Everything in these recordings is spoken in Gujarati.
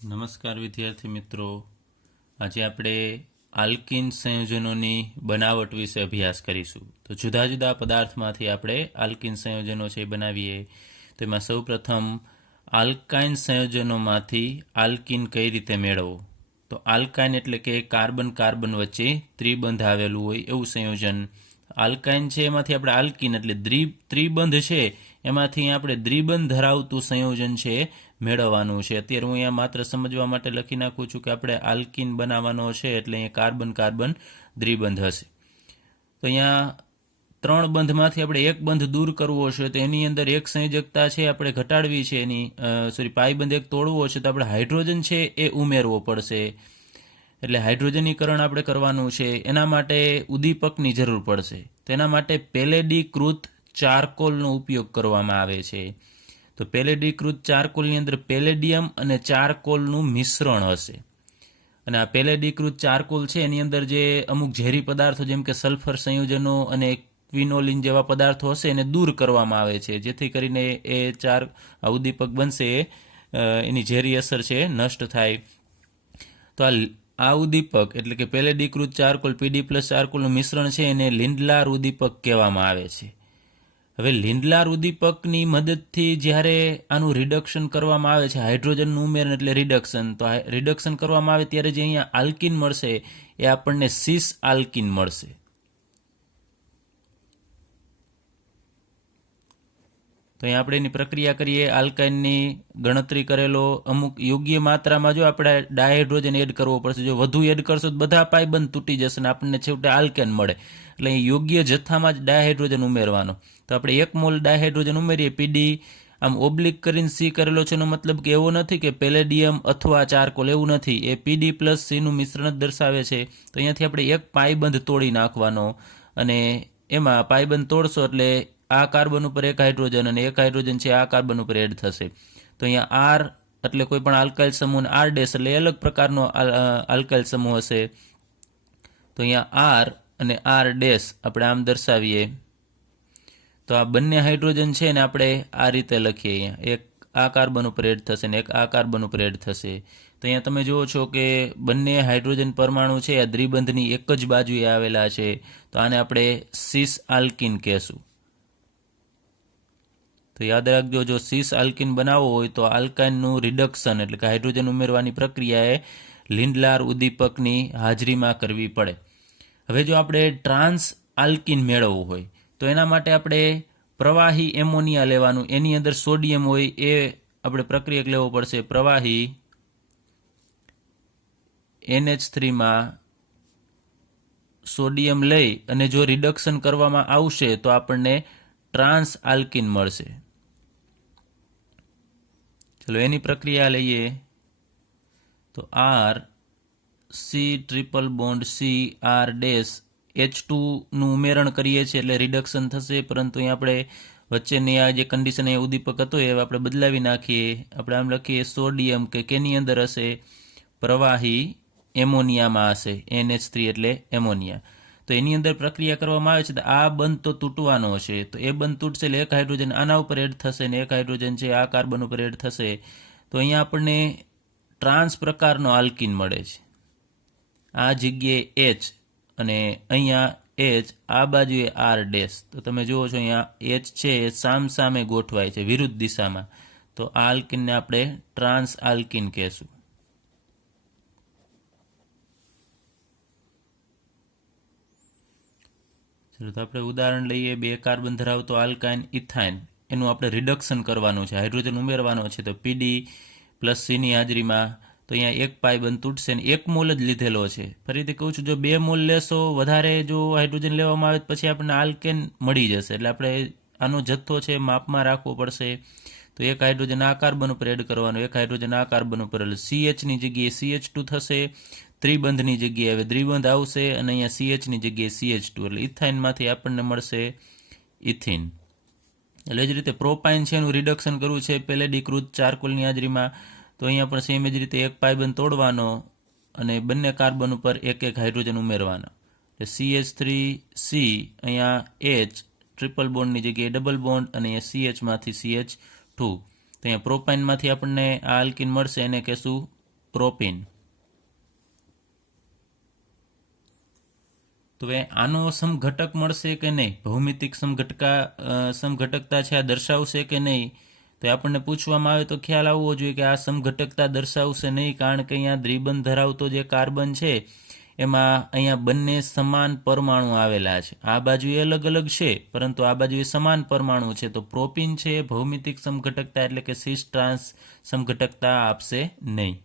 નમસ્કાર વિદ્યાર્થી મિત્રો, આજે આપણે આલ્કિન સંયોજનોની બનાવટ વિશે અભ્યાસ કરીશું. તો જુદા જુદા પદાર્થમાંથી આપણે આલ્કિન સંયોજનો છે એ બનાવીએ. તો એમાં સૌપ્રથમ આલ્કાઇન સંયોજનોમાંથી આલ્કિન કઈ રીતે મેળવવો. તો આલ્કાઇન એટલે કે કાર્બન કાર્બન વચ્ચે ત્રિબંધ આવેલું હોય એવું સંયોજન. આલ્કાઇન છે એમાંથી આપણે આલ્કિન એટલે ત્રિબંધ છે એમાંથી આપણે દ્વિબંધ ધરાવતું સંયોજન છે મેળવવાનું છે. અત્યારે હું અહીંયા માત્ર સમજવા માટે લખી નાખું છું કે આપણે આલ્કિન બનાવવાનો છે એટલે અહીંયા કાર્બન કાર્બન દ્વિબંધ હશે. તો અહીંયા ત્રણ બંધમાંથી આપણે એક બંધ દૂર કરવો છે તો એની અંદર એક સંયોજકતા છે આપણે ઘટાડવી છે, પાઈ બંધ એક તોડવો છે તો આપણે હાઇડ્રોજન છે એ ઉમેરવો પડશે. એટલે હાઇડ્રોજનીકરણ આપણે કરવાનું છે. એના માટે ઉદ્દીપકની જરૂર પડશે. તેના માટે પેલેડીકૃત ચારકોલનો ઉપયોગ કરવામાં આવે છે. તો પેલેડીકૃત ચારકોલની અંદર પેલેડિયમ અને ચારકોલનું મિશ્રણ હશે. અને આ પેલેડીકૃત ચારકોલ છે એની અંદર જે અમુક ઝેરી પદાર્થો જેમ કે સલ્ફર સંયોજનો અને ક્વિનોલિન જેવા પદાર્થો હશે એને દૂર કરવામાં આવે છે, જેથી કરીને એ ઉદ્દીપક બનશે એની ઝેરી અસર છે નષ્ટ થાય. તો આ ઉદ્દીપક એટલે કે પેલેડીકૃત ચારકોલ પીડી પ્લસ ચારકોલનું મિશ્રણ છે એને લિન્ડલાર ઉદ્દીપક કહેવામાં આવે છે. હવે લિન્ડલાર ઉદ્દીપકની મદદથી જ્યારે આનું રિડક્શન કરવામાં આવે છે, હાઇડ્રોજનનું ઉમેરણ એટલે રિડક્શન, તો રિડક્શન કરવામાં આવે ત્યારે જે અહીંયા આલ્કિન મળશે એ આપણને સિસ આલ્કિન મળશે. તો અહીં આપણે એની પ્રક્રિયા કરીએ. આલ્કાઇનની ગણતરી કરેલો અમુક યોગ્ય માત્રામાં જો આપણે ડાયહાઇડ્રોજન એડ કરવો પડશે. જો વધુ એડ કરશો તો બધા પાઇબંધ તૂટી જશે અને આપણને છેવટે આલ્કેન મળે. એટલે યોગ્ય જથ્થામાં જ ડાયહાઇડ્રોજન ઉમેરવાનો. તો આપણે 1 મોલ ડાયહાઇડ્રોજન ઉમેરીએ. પીડી આમ ઓબ્લિક કરીને સી કરેલો છે એનો મતલબ કે એવો નથી કે પેલેડિયમ અથવા ચારકોલ, એવું નથી. એ પીડી પ્લસ સીનું મિશ્રણ જ દર્શાવે છે. તો અહીંયાથી આપણે એક પાઇબંધ તોડી નાખવાનો અને એમાં પાઇબંધ તોડશો એટલે આ કાર્બન ઉપર એક હાઇડ્રોજન અને એક હાઇડ્રોજન છે આ કાર્બન ઉપર એડ થશે. તો અહીંયા આર એટલે કોઈ પણ આલ્કાઇલ સમૂહ અને આર ડેશ એટલે અલગ પ્રકારનો આલ્કાઇલ સમૂહ હશે. તો અહીંયા આર અને આર ડેશ આપણે આમ દર્શાવીએ તો આ બંને હાઇડ્રોજન છે ને આપણે આ રીતે લખીએ. અહીંયા એક આ કાર્બન ઉપર એડ થશે ને એક આ કાર્બન ઉપર એડ થશે. તો અહીંયા તમે જુઓ છો કે બંને હાઇડ્રોજન પરમાણુ છે આ દ્વિબંધની એક જ બાજુએ આવેલા છે. તો આને આપણે સિસ આલ્કિન કહેશું. તો યાદ રાખજો, જો સિસ આલ્કિન બનાવવો હોય તો આલ્કાઇનનું રિડક્શન એટલે કે હાઇડ્રોજન ઉમેરવાની પ્રક્રિયા એ લિન્ડલાર ઉદ્દીપકની હાજરીમાં કરવી પડે. હવે જો આપણે ટ્રાન્સ આલ્કિન મેળવવું હોય તો એના માટે આપણે પ્રવાહી એમોનિયા લેવાનું. એની અંદર સોડિયમ હોય એ આપણે પ્રક્રિયક લેવો પડશે. પ્રવાહી NH3માં સોડિયમ લઈ અને જો રિડક્શન કરવામાં આવશે તો આપણને ટ્રાન્સ આલ્કિન મળશે. ચલો એની પ્રક્રિયા લઈએ. તો R C triple bond C R dash H2નું ઉમેરણ કરીએ છીએ એટલે રિડક્શન થશે, પરંતુ અહીં આપણે વચ્ચેની આ જે કન્ડિશન એ ઉદ્દીપક હતો એ આપણે બદલાવી નાખીએ. આપણે આમ લખીએ સોડિયમ કે કેની અંદર હશે, પ્રવાહી એમોનિયામાં હશે. NH3 એટલે એમોનિયા. તો એની અંદર પ્રક્રિયા કરવામાં આવે છે તો આ બંધ તો તૂટવાનો છે. તો એ બંધ તૂટશે એટલે એક હાઇડ્રોજન આના ઉપર એડ થશે ને એક હાઇડ્રોજન છે આ કાર્બન ઉપર એડ થશે. તો અહીંયા આપણને ટ્રાન્સ પ્રકારનો આલ્કિન મળે છે. આ જગ્યાએ H અને અહીંયા H, આ બાજુએ આર ડેશ. તો તમે જુઓ છો અહીંયા H છે એ સામે ગોઠવાય છે વિરુદ્ધ દિશામાં. તો આ આલ્કિનને આપણે ટ્રાન્સ આલ્કિન કહેશું. ચલો તો આપણે ઉદાહરણ લઈએ. 2 કાર્બન ધરાવતો આલ્કાઇન ઇથાઇન, એનું આપણે રિડક્શન કરવાનું છે, હાઇડ્રોજન ઉમેરવાનો છે. તો પીડી પ્લસ સીની હાજરીમાં તો અહીંયા એક પાઇબંધ તૂટશે ને 1 મોલ જ લીધેલો છે. ફરીથી કહું છું, જો 2 મોલ લેશો વધારે જો હાઇડ્રોજન લેવામાં આવે પછી આપણને આલ્કેન મળી જશે. એટલે આપણે આનો જથ્થો છે માપમાં રાખવો પડશે. તો એક હાઇડ્રોજન આ કાર્બન ઉપર એડ કરવાનો, એક હાઇડ્રોજન આ કાર્બન ઉપર, એટલે CHની જગ્યાએ CH2 થશે. ત્રિબંધની જગ્યાએ હવે દ્વિબંધ આવશે અને અહીંયા CHની જગ્યાએ CH2 એટલે ઇથાઇનમાંથી આપણને મળશે ઇથિન. એટલે જ રીતે પ્રોપાઇન છે એનું રિડક્શન કરવું છે પેલેડીકૃત ચારકોલની હાજરીમાં. તો અહીંયા પણ સેમ જ રીતે એક પાઇબંધ તોડવાનો અને બંને કાર્બન ઉપર એક એક હાઇડ્રોજન ઉમેરવાના. એટલે CH3C અહીંયા H ટ્રિપલ બોન્ડની જગ્યાએ ડબલ બોન્ડ અને અહીંયા CHમાંથી CH2. તો અહીંયા પ્રોપાઇનમાંથી આપણને આ આલ્કિન મળશે, એને કહેશું પ્રોપીન. તો હવે આનો સમઘટક મળશે કે નહીં, ભૌમિતિક સમઘટકતા છે આ દર્શાવશે કે નહીં, તો આપણને પૂછવામાં આવે તો ખ્યાલ આવવો જોઈએ કે આ સમઘટકતા દર્શાવશે નહીં, કારણ કે અહીંયા દ્વિબંધ ધરાવતો જે કાર્બન છે એમાં અહીંયા બંને સમાન પરમાણુ આવેલા છે. આ બાજુ એ અલગ અલગ છે પરંતુ આ બાજુ એ સમાન પરમાણુ છે, તો પ્રોપીન છે ભૌમિતિક સમઘટકતા એટલે કે સિસ ટ્રાન્સ સમઘટકતા આપશે નહીં.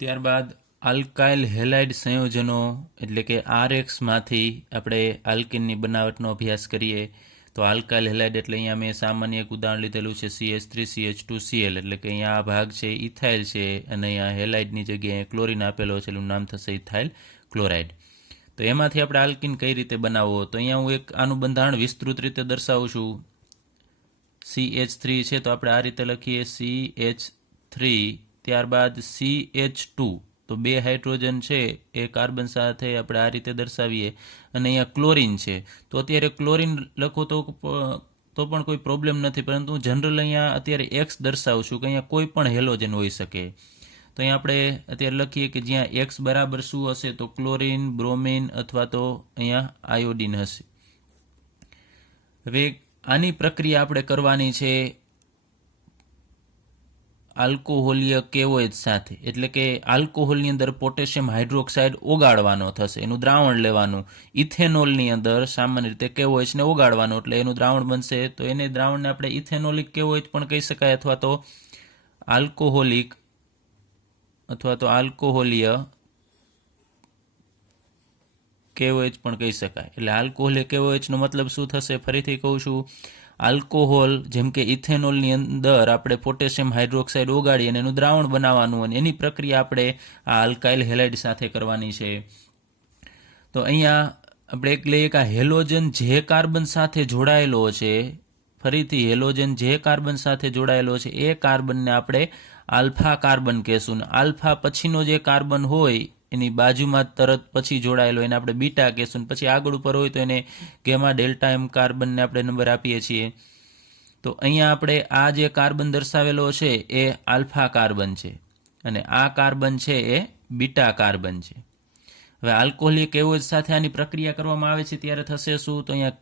ત્યારબાદ આલ્કાઇલ હેલાઇડ સંયોજનો એટલે કે RX માંથી આપણે આલ્કીનની બનાવટનો અભ્યાસ કરીએ. તો આલ્કાઇલ હેલાઇડ એટલે અહીંયા મેં સામાન્ય એક ઉદાહરણ લીધેલું છે CH3CH2Cl, એટલે કે અહીંયા આ ભાગ છે ઇથાઇલ છે અને અહીંયા હેલાઇડની જગ્યાએ ક્લોરીન આપેલો છે, એનું નામ થશે ઇથાઇલ ક્લોરાઇડ. તો એમાંથી આપણે આલ્કીન કઈ રીતે બનાવવો, તો અહીંયા હું એક આનું બંધારણ વિસ્તૃત રીતે દર્શાવું છું. CH3 છે તો આપણે આ રીતે લખીએ CH3, ત્યારબાદ CH2, તો 2 હાઇડ્રોજન છે એ કાર્બન સાથે આપણે આ રીતે દર્શાવીએ, અને અહીંયા ક્લોરીન છે. તો અત્યારે ક્લોરીન લખો તો પણ કોઈ પ્રોબ્લેમ નથી, પરંતુ હું જનરલ અહીંયા અત્યારે X દર્શાવું છું કે અહીંયા કોઈ પણ હેલોજન હોઈ શકે. તો અહીંયા આપણે અત્યારે લખીએ કે જ્યાં X બરાબર શું હશે, તો ક્લોરીન, બ્રોમિન અથવા તો અહીંયા આયોડિન હશે. હવે આની પ્રક્રિયા આપણે કરવાની છે આલ્કોહોલીય કેવોએચ સાથે, એટલે કે આલ્કોહોલની અંદર પોટેશિયમ હાઇડ્રોક્સાઇડ ઓગાળવાનો થશે, એનું દ્રાવણ લેવાનું. ઇથેનોલની અંદર સામાન્ય રીતે કેવોએચને ઓગાળવાનો એટલે એનું દ્રાવણ બનશે, તો એને દ્રાવણને આપણે ઇથેનોલિક કેવોએચ પણ કહી શકાય, અથવા તો આલ્કોહોલિક અથવા તો આલ્કોહોલીય કેવોએચ પણ કહી શકાય. એટલે આલ્કોહોલીય કેવોએચનો મતલબ શું થશે, ફરીથી કહું છું. આલ્કોહોલ જેમ કે ઇથેનોલની અંદર આપણે પોટેશિયમ હાઇડ્રોક્સાઇડ ઓગાળી અને એનું દ્રાવણ બનાવવાનું, અને એની પ્રક્રિયા આપણે આ આલ્કાઇલ હેલાઇડ સાથે કરવાની છે. તો અહીંયા આપણે એક લઈએ કે આ હેલોજન જે કાર્બન સાથે જોડાયેલો છે, ફરીથી હેલોજન જે કાર્બન સાથે જોડાયેલો છે એ કાર્બનને આપણે આલ્ફા કાર્બન કહેશું, ને આલ્ફા પછીનો જે કાર્બન હોય એની બાજુમાં તરત પછી જોડાયેલો એને આપણે બીટા કહેશું, પછી આગળ ઉપર હોય તો એને ગેમા ડેલ્ટા એમ કાર્બનને આપણે નંબર આપીએ છીએ. તો અહીંયા આપણે આ જે કાર્બન દર્શાવેલો છે એ આલ્ફા કાર્બન છે અને આ કાર્બન છે એ બીટા કાર્બન છે. હવે આલ્કોહોલિક કેવોએચ સાથે આની પ્રક્રિયા કરવામાં આવે છે ત્યારે થશે શું, તો અહીંયા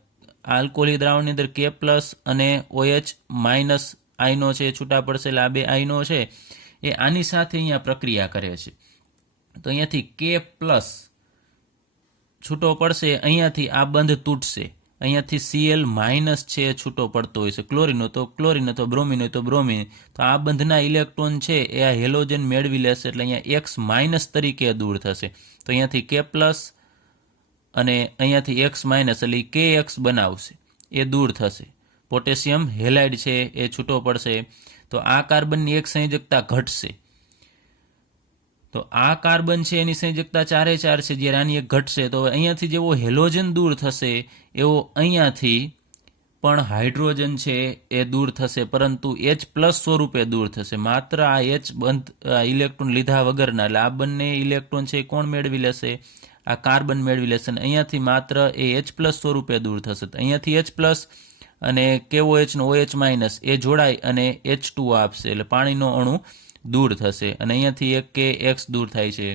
આલ્કોહોલિક દ્રાવણની અંદર K+ અને OH- આયનો છે છૂટા પડશે, એટલે આ 2 આયનો છે એ આની સાથે અહીંયા પ્રક્રિયા કરે છે. તો અહીંયાથી K+ છૂટો પડશે, અહીંયાથી આ બંધ તૂટશે, અહીંયાથી Cl- છે છૂટો પડતો હોય છે, ક્લોરીન હોય તો ક્લોરીન અથવા બ્રોમિન હોય તો બ્રોમિન. તો આ બંધના ઇલેક્ટ્રોન છે એ આ હેલોજન મેળવી લેશે, એટલે અહીંયા X- તરીકે દૂર થશે. તો અહીંયાથી K+ અને અહીંયાથી X- એટલે KX બનાવશે, એ દૂર થશે. પોટેશિયમ હેલાઇડ છે એ છૂટો પડશે. તો આ કાર્બનની એક સંયોજકતા ઘટશે. તો આ કાર્બન છે એની સંયોજકતા 4 છે, જ્યારે આની એક ઘટશે. તો અહીંયાથી જેવો હેલોજન દૂર થશે એવો અહીંયાથી પણ હાઇડ્રોજન છે એ દૂર થશે, પરંતુ H+ સ્વરૂપે દૂર થશે, માત્ર આ H બંધ ઇલેક્ટ્રોન લીધા વગરના. એટલે આ બંને ઇલેક્ટ્રોન છે એ કોણ મેળવી લેશે, આ કાર્બન મેળવી લેશે, અને અહીંયાથી માત્ર એ H+ સ્વરૂપે દૂર થશે. તો અહીંયાથી H+ અને KOH નો OH- એ જોડાય અને H2O આપશે, એટલે પાણીનો અણુ દૂર થશે, અને અહીંયાથી એક KX દૂર થાય છે.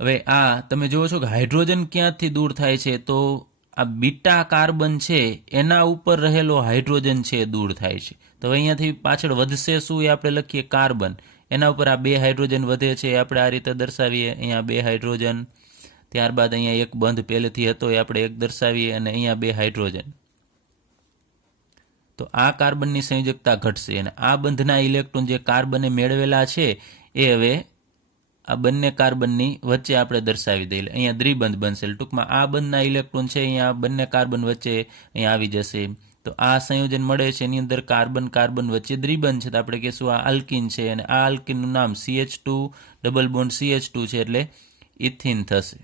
હવે આ તમે જુઓ છો કે હાઇડ્રોજન ક્યાંથી દૂર થાય છે, તો આ બીટા કાર્બન છે એના ઉપર રહેલો હાઇડ્રોજન છે દૂર થાય છે. તો હવે અહીંયાથી પાછળ વધશે શું, એ આપણે લખીએ કાર્બન, એના ઉપર આ 2 હાઇડ્રોજન વધે છે, આપણે આ રીતે દર્શાવીએ. અહીંયા 2 હાઇડ્રોજન, ત્યારબાદ અહીંયા એક બંધ પહેલેથી હતો એ આપણે એક દર્શાવીએ, અને અહીંયા 2 હાઇડ્રોજન. તો આ કાર્બનની સંયોજકતા ઘટશે, અને આ બંધના ઇલેક્ટ્રોન જે કાર્બને મેળવેલા છે એ હવે આ બંને કાર્બનની વચ્ચે આપણે દર્શાવી દઈએ, અહીંયા દ્વિબંધ બનશે. ટૂંકમાં આ બંધના ઇલેક્ટ્રોન છે અહીંયા બંને કાર્બન વચ્ચે અહીંયા આવી જશે. તો આ સંયોજન મળે છે એની અંદર કાર્બન કાર્બન વચ્ચે દ્વિબંધ છે, તો આપણે કહીશું આ આલ્કીન છે, અને આ આલ્કીનનું નામ CH2 ડબલ બોન્ડ CH2 છે, એટલે ઇથિન થશે.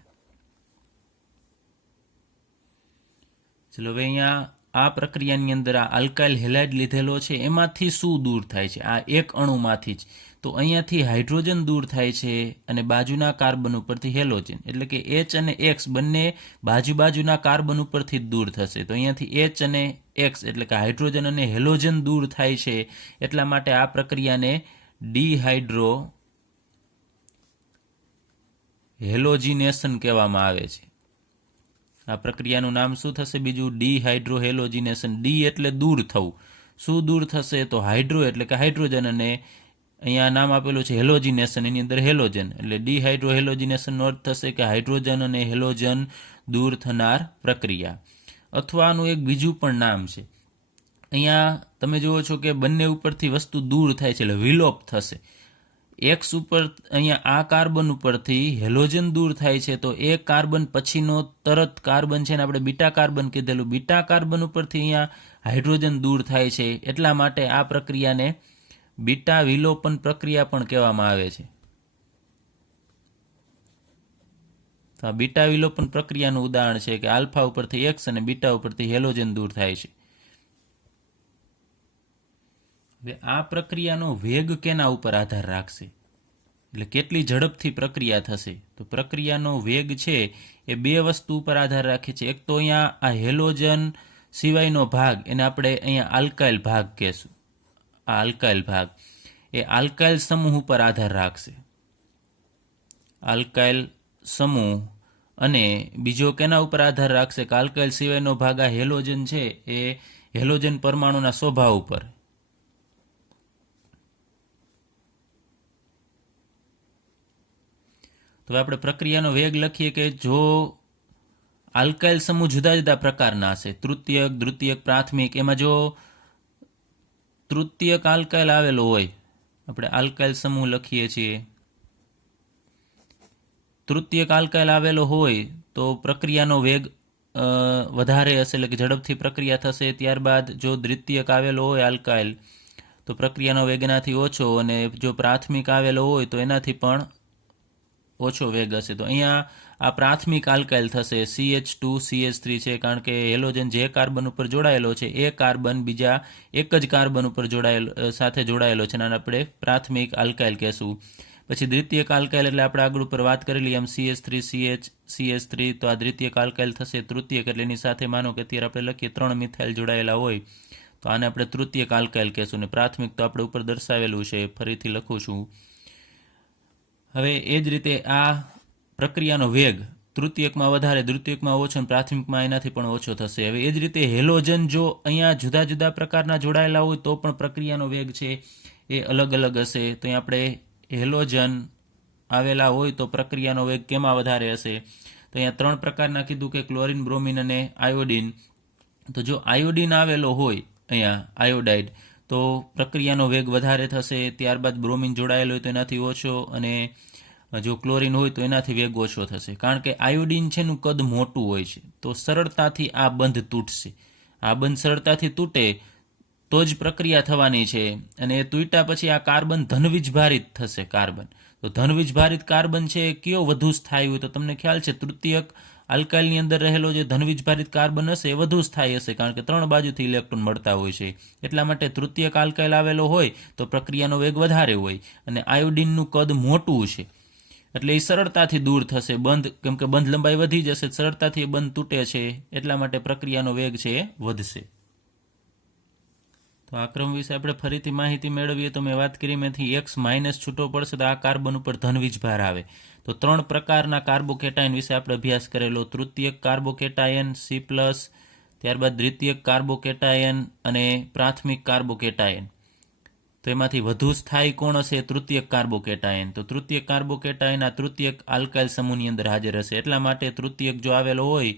ચલો હવે અહીંયા આ પ્રક્રિયાની અંદર આ આલ્કાઇલ હેલાઇડ લીધેલો છે એમાંથી શું દૂર થાય છે, આ એક અણુમાંથી જ. તો અહીંયાથી હાઇડ્રોજન દૂર થાય છે અને બાજુના કાર્બન ઉપરથી હેલોજન, એટલે કે H અને X બંને બાજુના કાર્બન ઉપરથી દૂર થશે. તો અહીંયાથી H અને X એટલે કે હાઇડ્રોજન અને હેલોજન દૂર થાય છે, એટલા માટે આ પ્રક્રિયાને ડિહાઇડ્રો હેલોજિનેશન કહેવામાં આવે છે. આ પ્રક્રિયાનું નામ શું થશે? બીજું ડિહાઇડ્રો હેલોજિનેશન. ડી એટલે દૂર થવું. શું દૂર થશે? તો હાઇડ્રો એટલે કે હાઇડ્રોજન, અને અહીંયા નામ આપેલું છે હેલોજિનેશન, એની અંદર હેલોજન, એટલે ડિહાઇડ્રો હેલોજિનેશનનો અર્થ થશે કે હાઇડ્રોજન અને હેલોજન દૂર થનાર પ્રક્રિયા. અથવા આનું એક બીજું પણ નામ છે. અહીંયા તમે જુઓ છો કે બંને ઉપરથી વસ્તુ દૂર થાય છે, એટલે વિલોપ થશે. એક્સ ઉપર અહીંયા આ કાર્બન ઉપરથી હેલોજન દૂર થાય છે, તો એ કાર્બન પછીનો તરત કાર્બન છે ને આપણે બીટા કાર્બન કીધેલું, બીટા કાર્બન ઉપરથી અહીંયા હાઇડ્રોજન દૂર થાય છે, એટલા માટે આ પ્રક્રિયાને બીટા વિલોપન પ્રક્રિયા પણ કહેવામાં આવે છે. તો આ બીટા વિલોપન પ્રક્રિયાનું ઉદાહરણ છે કે આલ્ફા ઉપરથી એક્સ અને બીટા ઉપરથી હેલોજન દૂર થાય છે. હવે આ પ્રક્રિયાનો વેગ કેના ઉપર આધાર રાખશે? એટલે કેટલી ઝડપથી પ્રક્રિયા થશે? તો પ્રક્રિયાનો વેગ છે એ બે વસ્તુ ઉપર આધાર રાખે છે. એક તો અહીંયા આ હેલોજન સિવાયનો ભાગ, એને આપણે અહીંયા આલ્કાઇલ ભાગ કહેશું. આ આલ્કાઇલ ભાગ એ આલ્કાઇલ સમૂહ ઉપર આધાર રાખશે. આલ્કાઇલ સમૂહ. અને બીજો કેના ઉપર આધાર રાખશે? કે આલ્કાઇલ સિવાયનો ભાગ આ હેલોજન છે એ હેલોજન પરમાણુના સ્વભાવ ઉપર. તો આપણે પ્રક્રિયાનો વેગ લખીએ કે જો આલ્કાઇલ સમૂહ જુદા જુદા પ્રકારના હશે, તૃતીયક, દ્વિતીયક, પ્રાથમિક, એમાં જો તૃતીયક આલ્કાઇલ આવેલો હોય, આપણે આલ્કાઇલ સમૂહ લખીએ છીએ, તૃતીયક આલ્કાઇલ આવેલો હોય તો પ્રક્રિયાનો વેગ વધારે હશે, એટલે કે ઝડપથી પ્રક્રિયા થશે. ત્યારબાદ જો દ્વિતીયક આવેલો હોય આલ્કાઇલ તો પ્રક્રિયાનો વેગ એનાથી ઓછો, અને જો પ્રાથમિક આવેલો હોય તો એનાથી પણ ઓછો વેગ હશે. તો અહીંયા આ પ્રાથમિક આલ્કાઇલ થશે, CH2CH3 છે, કારણ કે હેલોજન જે કાર્બન ઉપર જોડાયેલો છે એ કાર્બન બીજા એક જ કાર્બન ઉપર સાથે જોડાયેલો છે, અને આપણે પ્રાથમિક આલ્કાઇલ કહેશું. પછી દ્વિતીયક આલ્કાઇલ એટલે આપણે આગળ ઉપર વાત કરેલી એમ CH3CH3, તો આ દ્વિતીયક આલ્કાઇલ થશે. તૃતીયક એટલે એની સાથે માનો કે અત્યારે આપણે લખીએ 3 મિથાઇલ જોડાયેલા હોય તો આને આપણે તૃતીયક આલ્કાઇલ કહેશું, ને પ્રાથમિક તો આપણે ઉપર દર્શાવેલું છે, ફરીથી લખું છું. હવે એ જ રીતે આ પ્રક્રિયાનો વેગ તૃતીયકમાં વધારે, દ્વિતીયકમાં ઓછો, અને પ્રાથમિકમાં એનાથી પણ ઓછો થશે. હવે એ જ રીતે હેલોજન જો અહીંયા જુદા જુદા પ્રકારના જોડાયેલા હોય તો પણ પ્રક્રિયાનો વેગ છે એ અલગ અલગ હશે. તો અહીંયા આપણે હેલોજન આવેલા હોય તો પ્રક્રિયાનો વેગ કેમાં વધારે હશે? તો અહીંયા 3 પ્રકારના કીધું કે ક્લોરીન, બ્રોમિન અને આયોડિન. તો જો આયોડિન આવેલો હોય અહીંયા આયોડાઇડ, તો પ્રક્રિયાનો વેગ વધારે થશે. ત્યારબાદ બ્રોમિન જોડાયેલો હોય તો એનાથી ઓછો, અને જો ક્લોરીન હોય તો એનાથી વેગ ઓછો થશે. કારણ કે આયોડિન છે એનું કદ મોટું હોય છે, તો સરળતાથી આ બંધ તૂટશે. આ બંધ સરળતાથી તૂટે તો જ પ્રક્રિયા થવાની છે, અને એ તૂટ્યા પછી આ કાર્બન ધનવીજભારિત થશે. કાર્બન તો ધનવીજભારિત કાર્બન છે એ કયો વધુ સ્થાયી હોય? તો તમને ખ્યાલ છે તૃતીયક આલ્કાઇલની અંદર રહેલો જે ધનવીજભારિત કાર્બન હશે એ વધુ સ્થાયી હશે, કારણ કે 3 બાજુથી ઇલેક્ટ્રોન મળતા હોય છે. એટલા માટે તૃતીયક આલ્કાઇલ આવેલો હોય તો પ્રક્રિયાનો વેગ વધારે હોય, અને આયોડિનનું કદ મોટું છે એટલે એ સરળતાથી દૂર થશે બંધ, કેમ કે બંધ લંબાઈ વધી જશે, સરળતાથી એ બંધ તૂટે છે, એટલા માટે પ્રક્રિયાનો વેગ છે એ વધશે. તો આ ક્રમ વિશે આપણે ફરીથી માહિતી મેળવીએ તો મેં વાત કરી એમાંથી X માઇનસ છૂટો પડશે તો આ કાર્બન ઉપર ધનવીજભાર આવે. તો 3 પ્રકારના કાર્બોકેટાયન વિશે આપણે અભ્યાસ કરેલો. તૃતીયક કાર્બોકેટાયન C+, ત્યારબાદ દ્વિતીયક કાર્બોકેટાયન અને પ્રાથમિક કાર્બોકેટાયન. તો એમાંથી વધુ સ્થાયી કોણ હશે? તૃતીયક કાર્બોકેટાયન. તો તૃતીયક કાર્બોકેટાયન આ તૃતીયક આલ્કાઇલ સમૂહની અંદર હાજર હશે, એટલા માટે તૃતીયક જો આવેલો હોય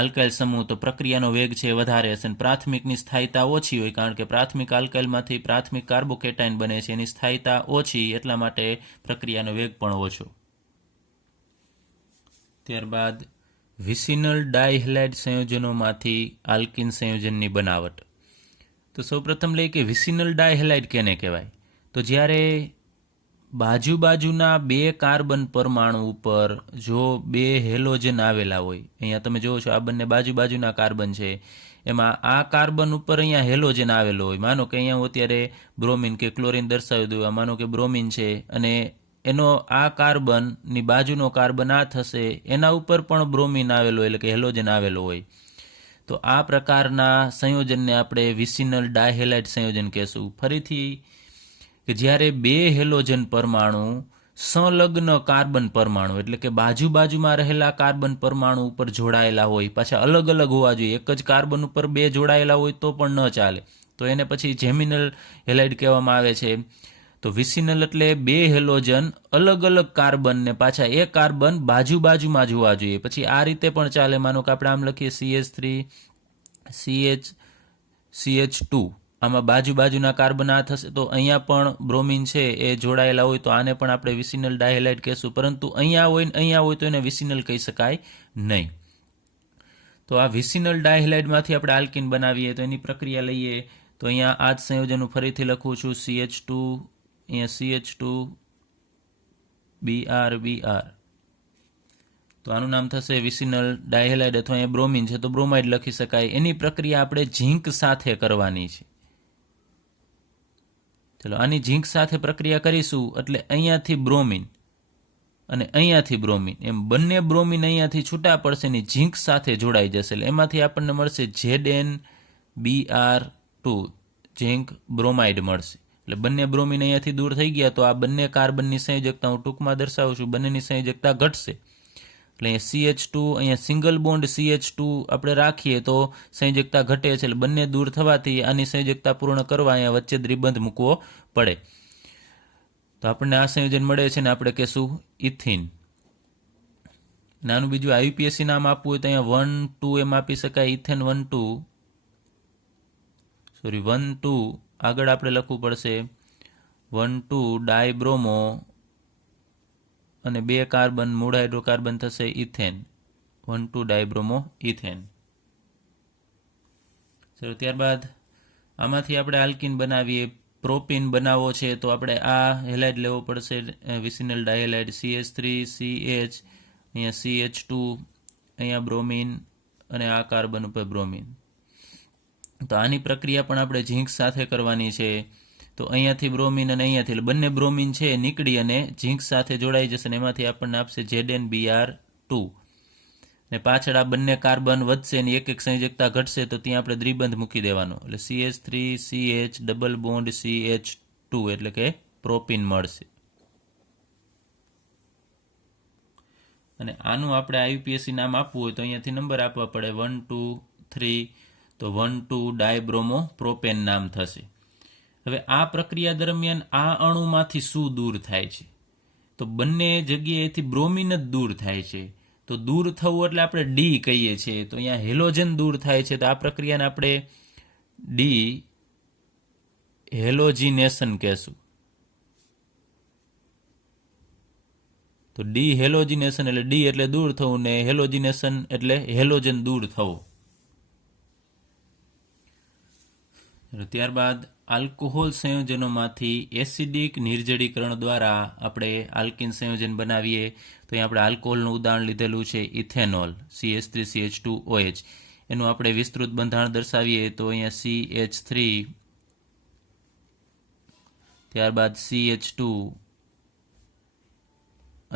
આલ્કાઇલ સમૂહ તો પ્રક્રિયાનો વેગ છે વધારે હશે, અને પ્રાથમિકની સ્થાયીતા ઓછી હોય, કારણ કે પ્રાથમિક આલ્કાઇલમાંથી પ્રાથમિક કાર્બોકેટાયન બને છે, એની સ્થાયીતા ઓછી, એટલા માટે પ્રક્રિયાનો વેગ પણ ઓછો. ત્યારબાદ વિસિનલ ડાયહેલાઇડ સંયોજનોમાંથી આલ્કિન સંયોજનની બનાવટ. તો સૌપ્રથમ લઈએ કે વિસિનલ ડાયહેલાઇડ કેને કહેવાય? તો જ્યારે બાજુબાજુના બે કાર્બન પરમાણુ ઉપર જો બે હેલોજન આવેલા હોય, અહીંયા તમે જુઓ છો આ બંને બાજુબાજુના કાર્બન છે, એમાં આ કાર્બન ઉપર અહીંયા હેલોજન આવેલો હોય, માનો કે અહીંયા હું અત્યારે બ્રોમિન કે ક્લોરિન દર્શાવી દઉં, માનો કે બ્રોમિન છે અને એનો આ કાર્બનની બાજુનો કાર્બન આ થશે, એના ઉપર પણ બ્રોમિન આવેલો એટલે કે હેલોજન આવેલો હોય, તો આ પ્રકારના સંયોજનને આપણે વિસિનલ ડાયહેલાઇડ સંયોજન કહેશું. ફરીથી કે જ્યારે બે હેલોજન પરમાણુ સંલગ્ન કાર્બન પરમાણુ એટલે કે બાજુબાજુમાં રહેલા કાર્બન પરમાણુ ઉપર જોડાયેલા હોય, પાછા અલગ અલગ હોવા જોઈએ, એક જ કાર્બન ઉપર બે જોડાયેલા હોય તો પણ ન ચાલે, તો એને પછી જેમિનલ હેલાઇડ કહેવામાં આવે છે. તો વિસિનલ એટલે બે હેલોજન અલગ અલગ કાર્બન ને પાછા એ કાર્બન બાજુબાજુમાં જ હોવા જોઈએ, પછી આ રીતે પણ ચાલે. માનો કે આપણે આમ લખીએ CH3 CH2, આમાં બાજુબાજુના કાર્બન આ થશે, તો અહીંયા પણ બ્રોમિન છે એ જોડાયેલા હોય તો આને પણ આપણે વિસિનલ ડાયહેલાઇડ કહેશું, પરંતુ અહીંયા હોય ને અહીંયા હોય તો એને વિસિનલ કહી શકાય નહીં. તો આ વિસિનલ ડાયહેલાઇડમાંથી આપણે આલ્કીન બનાવીએ તો એની પ્રક્રિયા લઈએ તો અહીંયા આ જ સંયોજન હું ફરીથી લખું છું, CH2, અહીંયા CH2 BR, તો આનું નામ થશે વિસિનલ ડાયહેલાઇડ, અથવા અહીંયા બ્રોમિન છે તો બ્રોમાઇડ લખી શકાય. એની પ્રક્રિયા આપણે ઝીંક સાથે કરવાની છે. ચલો આની ઝીંક સાથે પ્રક્રિયા કરીશું એટલે અહીંયાથી બ્રોમિન અને અહીંયાથી બ્રોમિન, એમ બંને બ્રોમિન અહીંયાથી છૂટા પડશે ને ઝીંક સાથે જોડાઈ જશે, એટલે એમાંથી આપણને મળશે ZnBr2, ઝીંક બ્રોમાઇડ મળશે. એટલે બંને બ્રોમિન અહીંયાથી દૂર થઈ ગયા તો આ બંને કાર્બનની સંયોજકતા હું ટૂંકમાં દર્શાવું છું, બંનેની સંયોજકતા ઘટશે. એટલે અહીંયા CH2, અહીંયા સિંગલ બોન્ડ CH2 આપણે રાખીએ તો સંયોજકતા ઘટે છે, એટલે બંને દૂર થવાથી આની સંયોજકતા પૂર્ણ કરવા અહીંયા વચ્ચે દ્વિબંધ મૂકવો પડે, તો આપણને આ સંયોજન મળે છે ને આપણે કહેશું ઇથિન. નાનું બીજું IUPAC નામ આપવું હોય તો અહીંયા 1,2 એમ આપી શકાય, ઇથેન 1,2 આગળ આપણે લખવું પડશે 1,2 ડાયબ્રોમો અને બે કાર્બન મૂળ હાઇડ્રોકાર્બન થશે ઇથેન, 1,2 ડાયબ્રોમો ઇથેન. ચલો ત્યારબાદ આમાંથી આપણે આલ્કીન બનાવીએ. પ્રોપીન બનાવવો છે તો આપણે આ હેલાઇડ લેવો પડશે, વિસિનલ ડાયહેલાઇડ, CH3 CH, અહીંયા CH2, અહીંયા બ્રોમિન અને આ કાર્બન ઉપર બ્રોમિન. તો આની પ્રક્રિયા પણ આપણે ઝીંક સાથે કરવાની છે, તો અહીંયાથી બ્રોમિન અને અહીંયાથી એટલે બંને બ્રોમિન છે નીકળી અને ઝીંક સાથે જોડાઈ જશે અને એમાંથી આપણને આપશે ZnBr2, ને પાછળ આ બંને કાર્બન વધશે અને એક એક સંયોજકતા ઘટશે તો ત્યાં આપણે દ્વિબંધ મૂકી દેવાનો, એટલે CH3 CH double bond CH2 એટલે કે પ્રોપીન મળશે. અને આનું આપણે IUPAC નામ આપવું હોય તો અહીંયાથી નંબર આપવા પડે 1 2 3, તો 1,2 ડાયબ્રોમો પ્રોપેન નામ થશે. હવે આ પ્રક્રિયા દરમિયાન આ અણુમાંથી શું દૂર થાય છે, તો બંને જગ્યાએથી બ્રોમિન જ દૂર થાય છે, તો દૂર થવું એટલે આપણે ડી કહીએ છીએ, તો અહીંયા હેલોજન દૂર થાય છે, તો આ પ્રક્રિયાને આપણે ડી હેલોજિનેશન કહેશું. તો ડી હેલોજિનેશન એટલે ડી એટલે દૂર થવું ને હેલોજિનેશન એટલે હેલોજન દૂર થવું. ત્યારબાદ આલ્કોહોલ સંયોજનોમાંથી એસિડિક નિર્જળીકરણ દ્વારા આપણે આલ્કીન સંયોજન બનાવીએ તો અહીં આપણે આલ્કોહોલનું ઉદાહરણ લીધેલું છે ઇથેનોલ, CH3CH2OH. એનું આપણે વિસ્તૃત બંધારણ દર્શાવીએ તો અહીંયા CH3, ત્યારબાદ CH2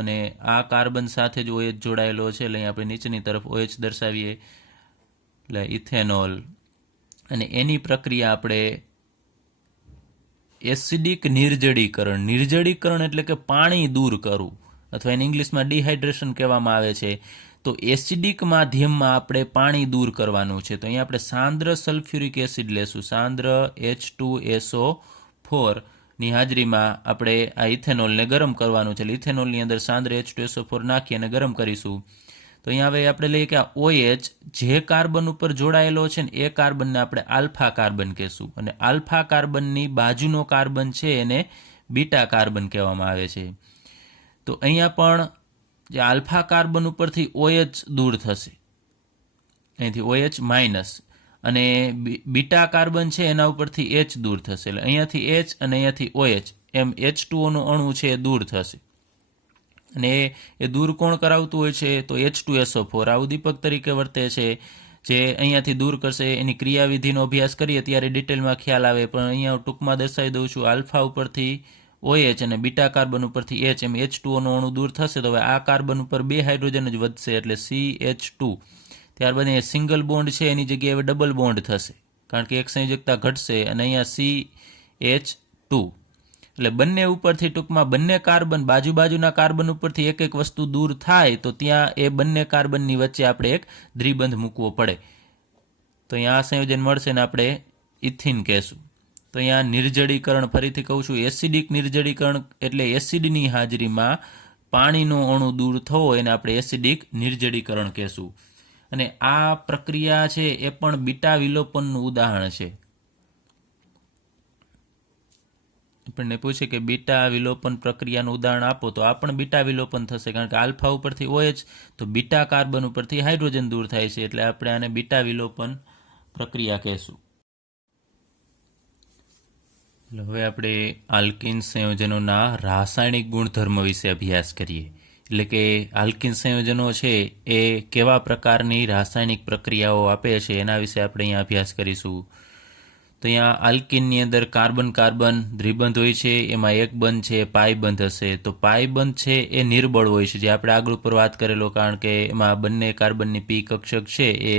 અને આ કાર્બન સાથે જ OH જોડાયેલો છે, એટલે અહીં આપણે નીચેની તરફ OH દર્શાવીએ એટલે ઇથેનોલ. અને એની પ્રક્રિયા આપણે એસિડિક નિર્જળીકરણ એટલે કે પાણી દૂર કરવું, અથવા એને ઇંગ્લિશમાં ડિહાઇડ્રેશન કહેવામાં આવે છે. તો એસિડિક માધ્યમમાં આપણે પાણી દૂર કરવાનું છે, તો અહીંયા આપણે સાંદ્ર સલ્ફ્યુરિક એસિડ લેશું, સાંદ્ર H2SO4 ની હાજરીમાં આપણે આ ઇથેનોલને ગરમ કરવાનું છે, એટલે ઇથેનોલની અંદર સાંદ્ર H2SO4 નાખી અને ગરમ કરીશું. તો અહીંયા હવે આપણે લઈએ કે આ OH જે કાર્બન ઉપર જોડાયેલો છે ને એ કાર્બનને આપણે આલ્ફા કાર્બન કહેશું, અને આલ્ફા કાર્બનની બાજુનો કાર્બન છે એને બીટા કાર્બન કહેવામાં આવે છે. તો અહીંયા પણ જે આલ્ફા કાર્બન ઉપરથી OH દૂર થશે, અહીંથી OH માઇનસ, અને બીટા કાર્બન છે એના ઉપરથી H દૂર થશે, એટલે અહીંયાથી H અને અહીંયાથી OH એમ H2O નું અણુ છે એ દૂર થશે અને એ દૂર કોણ કરાવતું હોય છે તો H2SO4 આ ઉદ્દીપક તરીકે વર્તે છે જે અહીંયાથી દૂર કરશે. એની ક્રિયાવિધિનો અભ્યાસ કરીએ ત્યારે ડિટેલમાં ખ્યાલ આવે, પણ અહીંયા ટૂંકમાં દર્શાવી દઉં છું. આલ્ફા ઉપરથી OH અને બીટા કાર્બન ઉપરથી H એમ H2O નો અણુ દૂર થશે તો હવે આ કાર્બન ઉપર 2 હાઇડ્રોજન જ વધશે એટલે CH2. ત્યારબાદ અહીંયા સિંગલ બોન્ડ છે એની જગ્યાએ હવે ડબલ બોન્ડ થશે કારણ કે એક સંયોજકતા ઘટશે અને અહીંયા CH2 એટલે બંને ઉપરથી ટૂંકમાં બંને કાર્બન બાજુના કાર્બન ઉપરથી એક એક વસ્તુ દૂર થાય તો ત્યાં એ બંને કાર્બનની વચ્ચે આપણે એક દ્વિબંધ મૂકવો પડે તો અહીંયા આ સંયોજન મળશે ને આપણે ઇથિન કહેશું. તો અહીંયા નિર્જળીકરણ, ફરીથી કહું છું, એસિડિક નિર્જળીકરણ એટલે એસિડની હાજરીમાં પાણીનો અણુ દૂર થવો એને આપણે એસિડિક નિર્જળીકરણ કહેશું. અને આ પ્રક્રિયા છે એ પણ બીટા વિલોપનનું ઉદાહરણ છે. આપણને પૂછે કે બીટા વિલોપન પ્રક્રિયાનું ઉદાહરણ આપો તો આ પણ બીટા વિલોપન થશે કારણ કે આલ્ફા ઉપરથી OH તો બીટા કાર્બન ઉપરથી હાઇડ્રોજન દૂર થાય છે એટલે આપણે આને બીટા વિલોપન પ્રક્રિયા કહેશું. હવે આપણે આલ્કિન સંયોજનોના રાસાયણિક ગુણધર્મ વિશે અભ્યાસ કરીએ. એટલે કે આલ્કિન સંયોજનો છે એ કેવા પ્રકારની રાસાયણિક પ્રક્રિયાઓ આપે છે એના વિશે આપણે અહીંયા અભ્યાસ કરીશું. તો અહીંયા આલ્કિનની અંદર કાર્બન કાર્બન દ્વિબંધ હોય છે, એમાં એક બંધ છે પાઈ બંધ હશે. તો પાઈ બંધ છે એ નિર્બળ હોય છે જે આપણે આગળ ઉપર વાત કરેલો, કારણ કે એમાં બંને કાર્બનની પી કક્ષક છે એ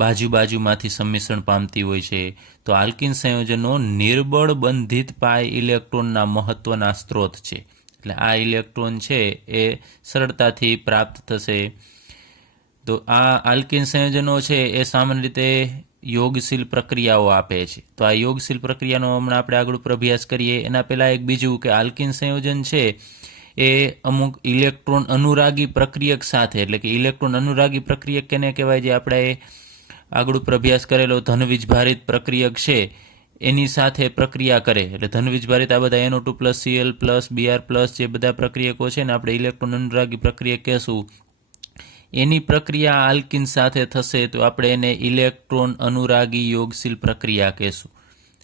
બાજુમાંથી સંમિશ્રણ પામતી હોય છે. તો આલ્કિન સંયોજનો નિર્બળ બંધિત પાઈ ઇલેક્ટ્રોનના મહત્વના સ્ત્રોત છે. એટલે આ ઇલેક્ટ્રોન છે એ સરળતાથી પ્રાપ્ત થશે. તો આ આલ્કિન સંયોજનો છે એ સામાન્ય રીતે યોગશીલ પ્રક્રિયાઓ આપે છે. તો આ યોગશીલ પ્રક્રિયાનો હમણાં આપણે આગળ ઉપર અભ્યાસ કરીએ. એના પહેલાં એક બીજું કે આલ્કિન સંયોજન છે એ અમુક ઇલેક્ટ્રોન અનુરાગી પ્રક્રિયક સાથે, એટલે કે ઇલેક્ટ્રોન અનુરાગી પ્રક્રિયક કેને કહેવાય, જે આપણે આગળ ઉપર અભ્યાસ કરેલો ધનવીજભારિત પ્રક્રિયક છે એની સાથે પ્રક્રિયા કરે. એટલે ધનવીજભારિત આ બધા NO2+, Cl+, Br+, જે બધા પ્રક્રિયકો છે ને આપણે ઇલેક્ટ્રોન અનુરાગી પ્રક્રિયક કહેશું. એની પ્રક્રિયા આલ્કિન સાથે થશે તો આપણે એને ઇલેક્ટ્રોન અનુરાગી યોગશીલ પ્રક્રિયા કહેશું.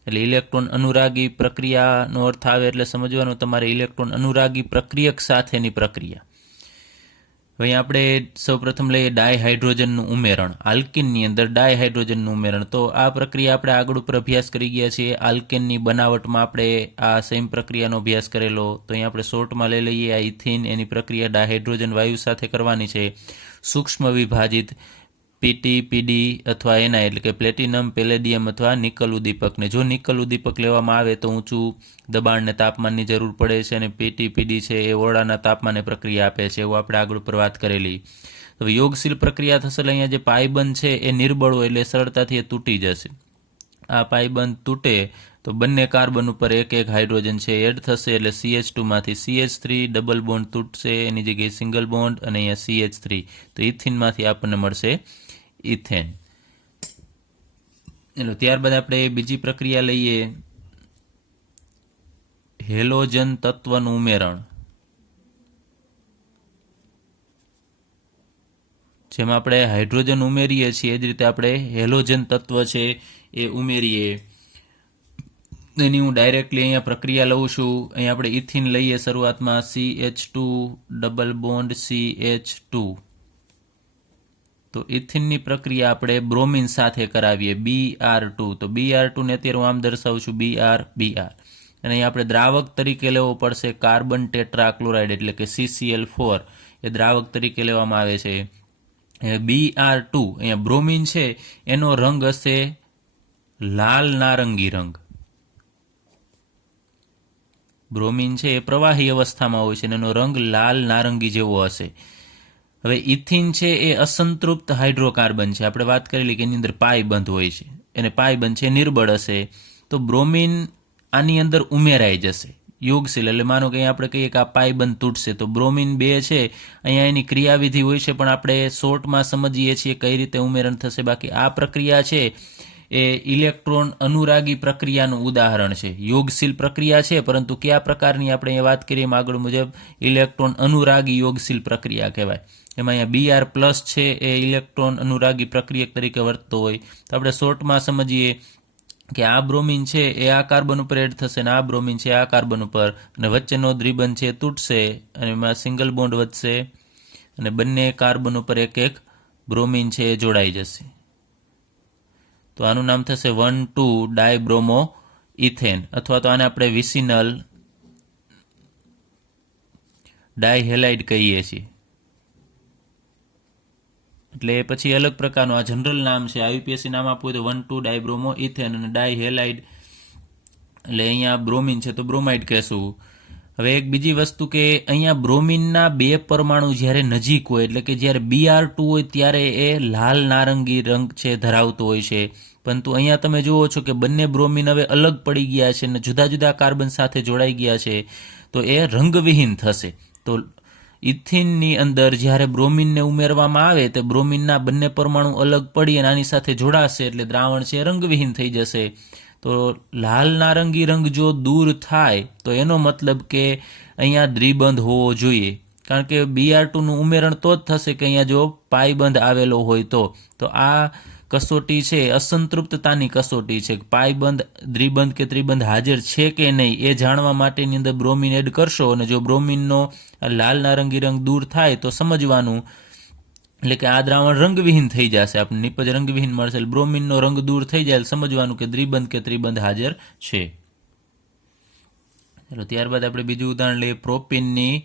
એટલે ઇલેક્ટ્રોન અનુરાગી પ્રક્રિયાનો અર્થ આવે એટલે સમજવાનું તમારે ઇલેક્ટ્રોન અનુરાગી પ્રક્રિયક સાથેની પ્રક્રિયા. હવે આપણે સૌપ્રથમ લઈએ ડાયહાઇડ્રોજનનું ઉમેરણ. આલ્કિનની અંદર ડાયહાઇડ્રોજનનું ઉમેરણ. તો આ પ્રક્રિયા આપણે આગળ ઉપર અભ્યાસ કરી ગયા છીએ. આલ્કેનની બનાવટમાં આપણે આ સેમ પ્રક્રિયાનો અભ્યાસ કરેલો. તો અહીંયા આપણે શોર્ટમાં લઈ લઈએ આ ઇથિન. એની પ્રક્રિયા ડાયહાઇડ્રોજન વાયુ સાથે કરવાની છે. સૂક્ષ્મ વિભાજિત પીટી, પીડી અથવા એનઆઈ એટલે કે પ્લેટિનમ, પેલેડિયમ અથવા નિકલ ઉદ્દીપકને. જો નિકલ ઉદ્દીપક લેવામાં આવે તો ઊંચું દબાણ ને તાપમાનની જરૂર પડે છે અને પીટી, પીડી છે એ ઓરડાના તાપમાને પ્રક્રિયા આપે છે, એવું આપણે આગળ ઉપર વાત કરેલી. હવે યોગશીલ પ્રક્રિયા થશે એટલે અહીંયા જે પાઇબંધ છે એ નિર્બળ હોય એટલે સરળતાથી એ તૂટી જશે. આ પાઇબંધ તૂટે તો બંને કાર્બન ઉપર એક એક હાઇડ્રોજન છે એડ થશે એટલે CH2 માંથી CH3 ડબલ બોન્ડ તૂટશે, એની જગ્યાએ સિંગલ બોન્ડ અને અહીંયા CH3. તો ઇથિનમાંથી આપણને મળશે ઇથેન. એટલે ત્યારબાદ આપણે બીજી પ્રક્રિયા લઈએ, હેલોજન તત્વનું ઉમેરણ. જેમ આપણે હાઇડ્રોજન ઉમેરીએ છીએ એ જ રીતે આપણે હેલોજન તત્વ છે એ ઉમેરીએ. એની હું ડાયરેક્ટલી અહીંયા પ્રક્રિયા લઉં છું. અહીંયા આપણે ઇથિન લઈએ શરૂઆતમાં, CH2 ડબલ બોન્ડ CH2. તો ઇથિનની પ્રક્રિયા આપણે બ્રોમિન સાથે કરાવીએ, Br2. તો Br2 ને અત્યારે હું આમ દર્શાવું છું, Br. અને અહીં આપણે દ્રાવક તરીકે લેવો પડશે કાર્બન ટેટ્રાક્લોરાઇડ એટલે કે CCl4, એ દ્રાવક તરીકે લેવામાં આવે છે. Br2 અહીંયા બ્રોમિન છે એનો રંગ હશે લાલ નારંગી રંગ. બ્રોમિન છે એ પ્રવાહી અવસ્થામાં હોય છે અને એનો રંગ લાલ નારંગી જેવો હશે. હવે ઇથિન છે એ અસંતૃપ્ત હાઇડ્રોકાર્બન છે. આપણે વાત કરેલી કે એની અંદર પાઈ બંધ હોય છે, એને પાઈ બંધ છે નિર્બળ હશે. તો બ્રોમિન આની અંદર ઉમેરાઈ જશે યોગશીલ. એટલે માનો કે આપણે કહીએ કે આ પાઈ બંધ તૂટશે તો બ્રોમિન 2 છે અહીંયા એની ક્રિયાવિધિ હોય છે, પણ આપણે શોર્ટમાં સમજીએ છીએ કઈ રીતે ઉમેરણ થશે. બાકી આ પ્રક્રિયા છે એ ઇલેક્ટ્રોન અનુરાગી પ્રક્રિયાનું ઉદાહરણ છે. યોગશીલ પ્રક્રિયા છે પરંતુ કયા પ્રકારની આપણે અહીંયા વાત કરીએ આગળ મુજબ ઇલેક્ટ્રોન અનુરાગી યોગશીલ પ્રક્રિયા કહેવાય. એમાં અહીંયા Br+ છે એ ઇલેક્ટ્રોન અનુરાગી પ્રક્રિયક તરીકે વર્તતો હોય. તો આપણે શોર્ટમાં સમજીએ કે આ બ્રોમિન છે એ આ કાર્બન ઉપર એડ થશે અને આ બ્રોમિન છે આ કાર્બન ઉપર, અને વચ્ચેનો દ્વિબંધ છે તૂટશે અને એમાં સિંગલ બોન્ડ વધશે અને બંને કાર્બન ઉપર એક એક બ્રોમિન છે એ જોડાઈ જશે. તો આનું નામ થશે 1,2 ડાયબ્રોમો ઇથેન, અથવા તો આને આપણે વિસિનલ ડાયહેલાઇડ કહીએ છીએ. એટલે પછી અલગ પ્રકારનું આ જનરલ નામ છે. આઈયુપીએસસી નામ આપવું હોય તો 1,2 ડાયબ્રોમો ઇથેન અને ડાયહેલાઇડ, એટલે અહીંયા બ્રોમિન છે તો બ્રોમાઇડ કહેશું. હવે એક બીજી વસ્તુ કે અહીંયા બ્રોમિનના બે પરમાણુ જ્યારે નજીક હોય, એટલે કે જ્યારે Br2 હોય ત્યારે એ લાલ નારંગી રંગ છે ધરાવતો હોય છે, પરંતુ અહીંયા તમે જુઓ છો કે બંને બ્રોમિન હવે અલગ પડી ગયા છે અને જુદા જુદા કાર્બન સાથે જોડાઈ ગયા છે, તો એ રંગવિહીન થશે. તો ઇથિનની અંદર જ્યારે બ્રોમિનને ઉમેરવામાં આવે તો બ્રોમિનના બંને પરમાણુ અલગ પડી અને આની સાથે જોડાશે એટલે દ્રાવણ છે રંગવિહીન થઈ જશે. તો લાલ નારંગી રંગ જો દૂર થાય તો એનો મતલબ કે અહીંયા દ્વિબંધ હોવો જોઈએ, કારણ કે Br2નું ઉમેરણ તો જ થશે કે અહીંયા જો પાયબંધ આવેલો હોય તો આ કસોટી છે અસંતૃપ્તતાની કસોટી છે. પાયબંધ, દ્વિબંધ કે ત્રિબંધ હાજર છે કે નહીં એ જાણવા માટેની અંદર બ્રોમિન એડ કરશો, અને જો બ્રોમિનનો લાલ નારંગી રંગ દૂર થાય તો સમજવાનું, એટલે કે આ દ્રાવણ રંગવિહીન થઈ જશે, આપણને નિપજ રંગવિહીન મળશે. બ્રોમિનનો રંગ દૂર થઈ જાય સમજવાનું કે દ્વિબંધ કે ત્રિબંધ હાજર છે. ચાલો ત્યારબાદ આપણે બીજું ઉદાહરણ લઈએ. પ્રોપિનની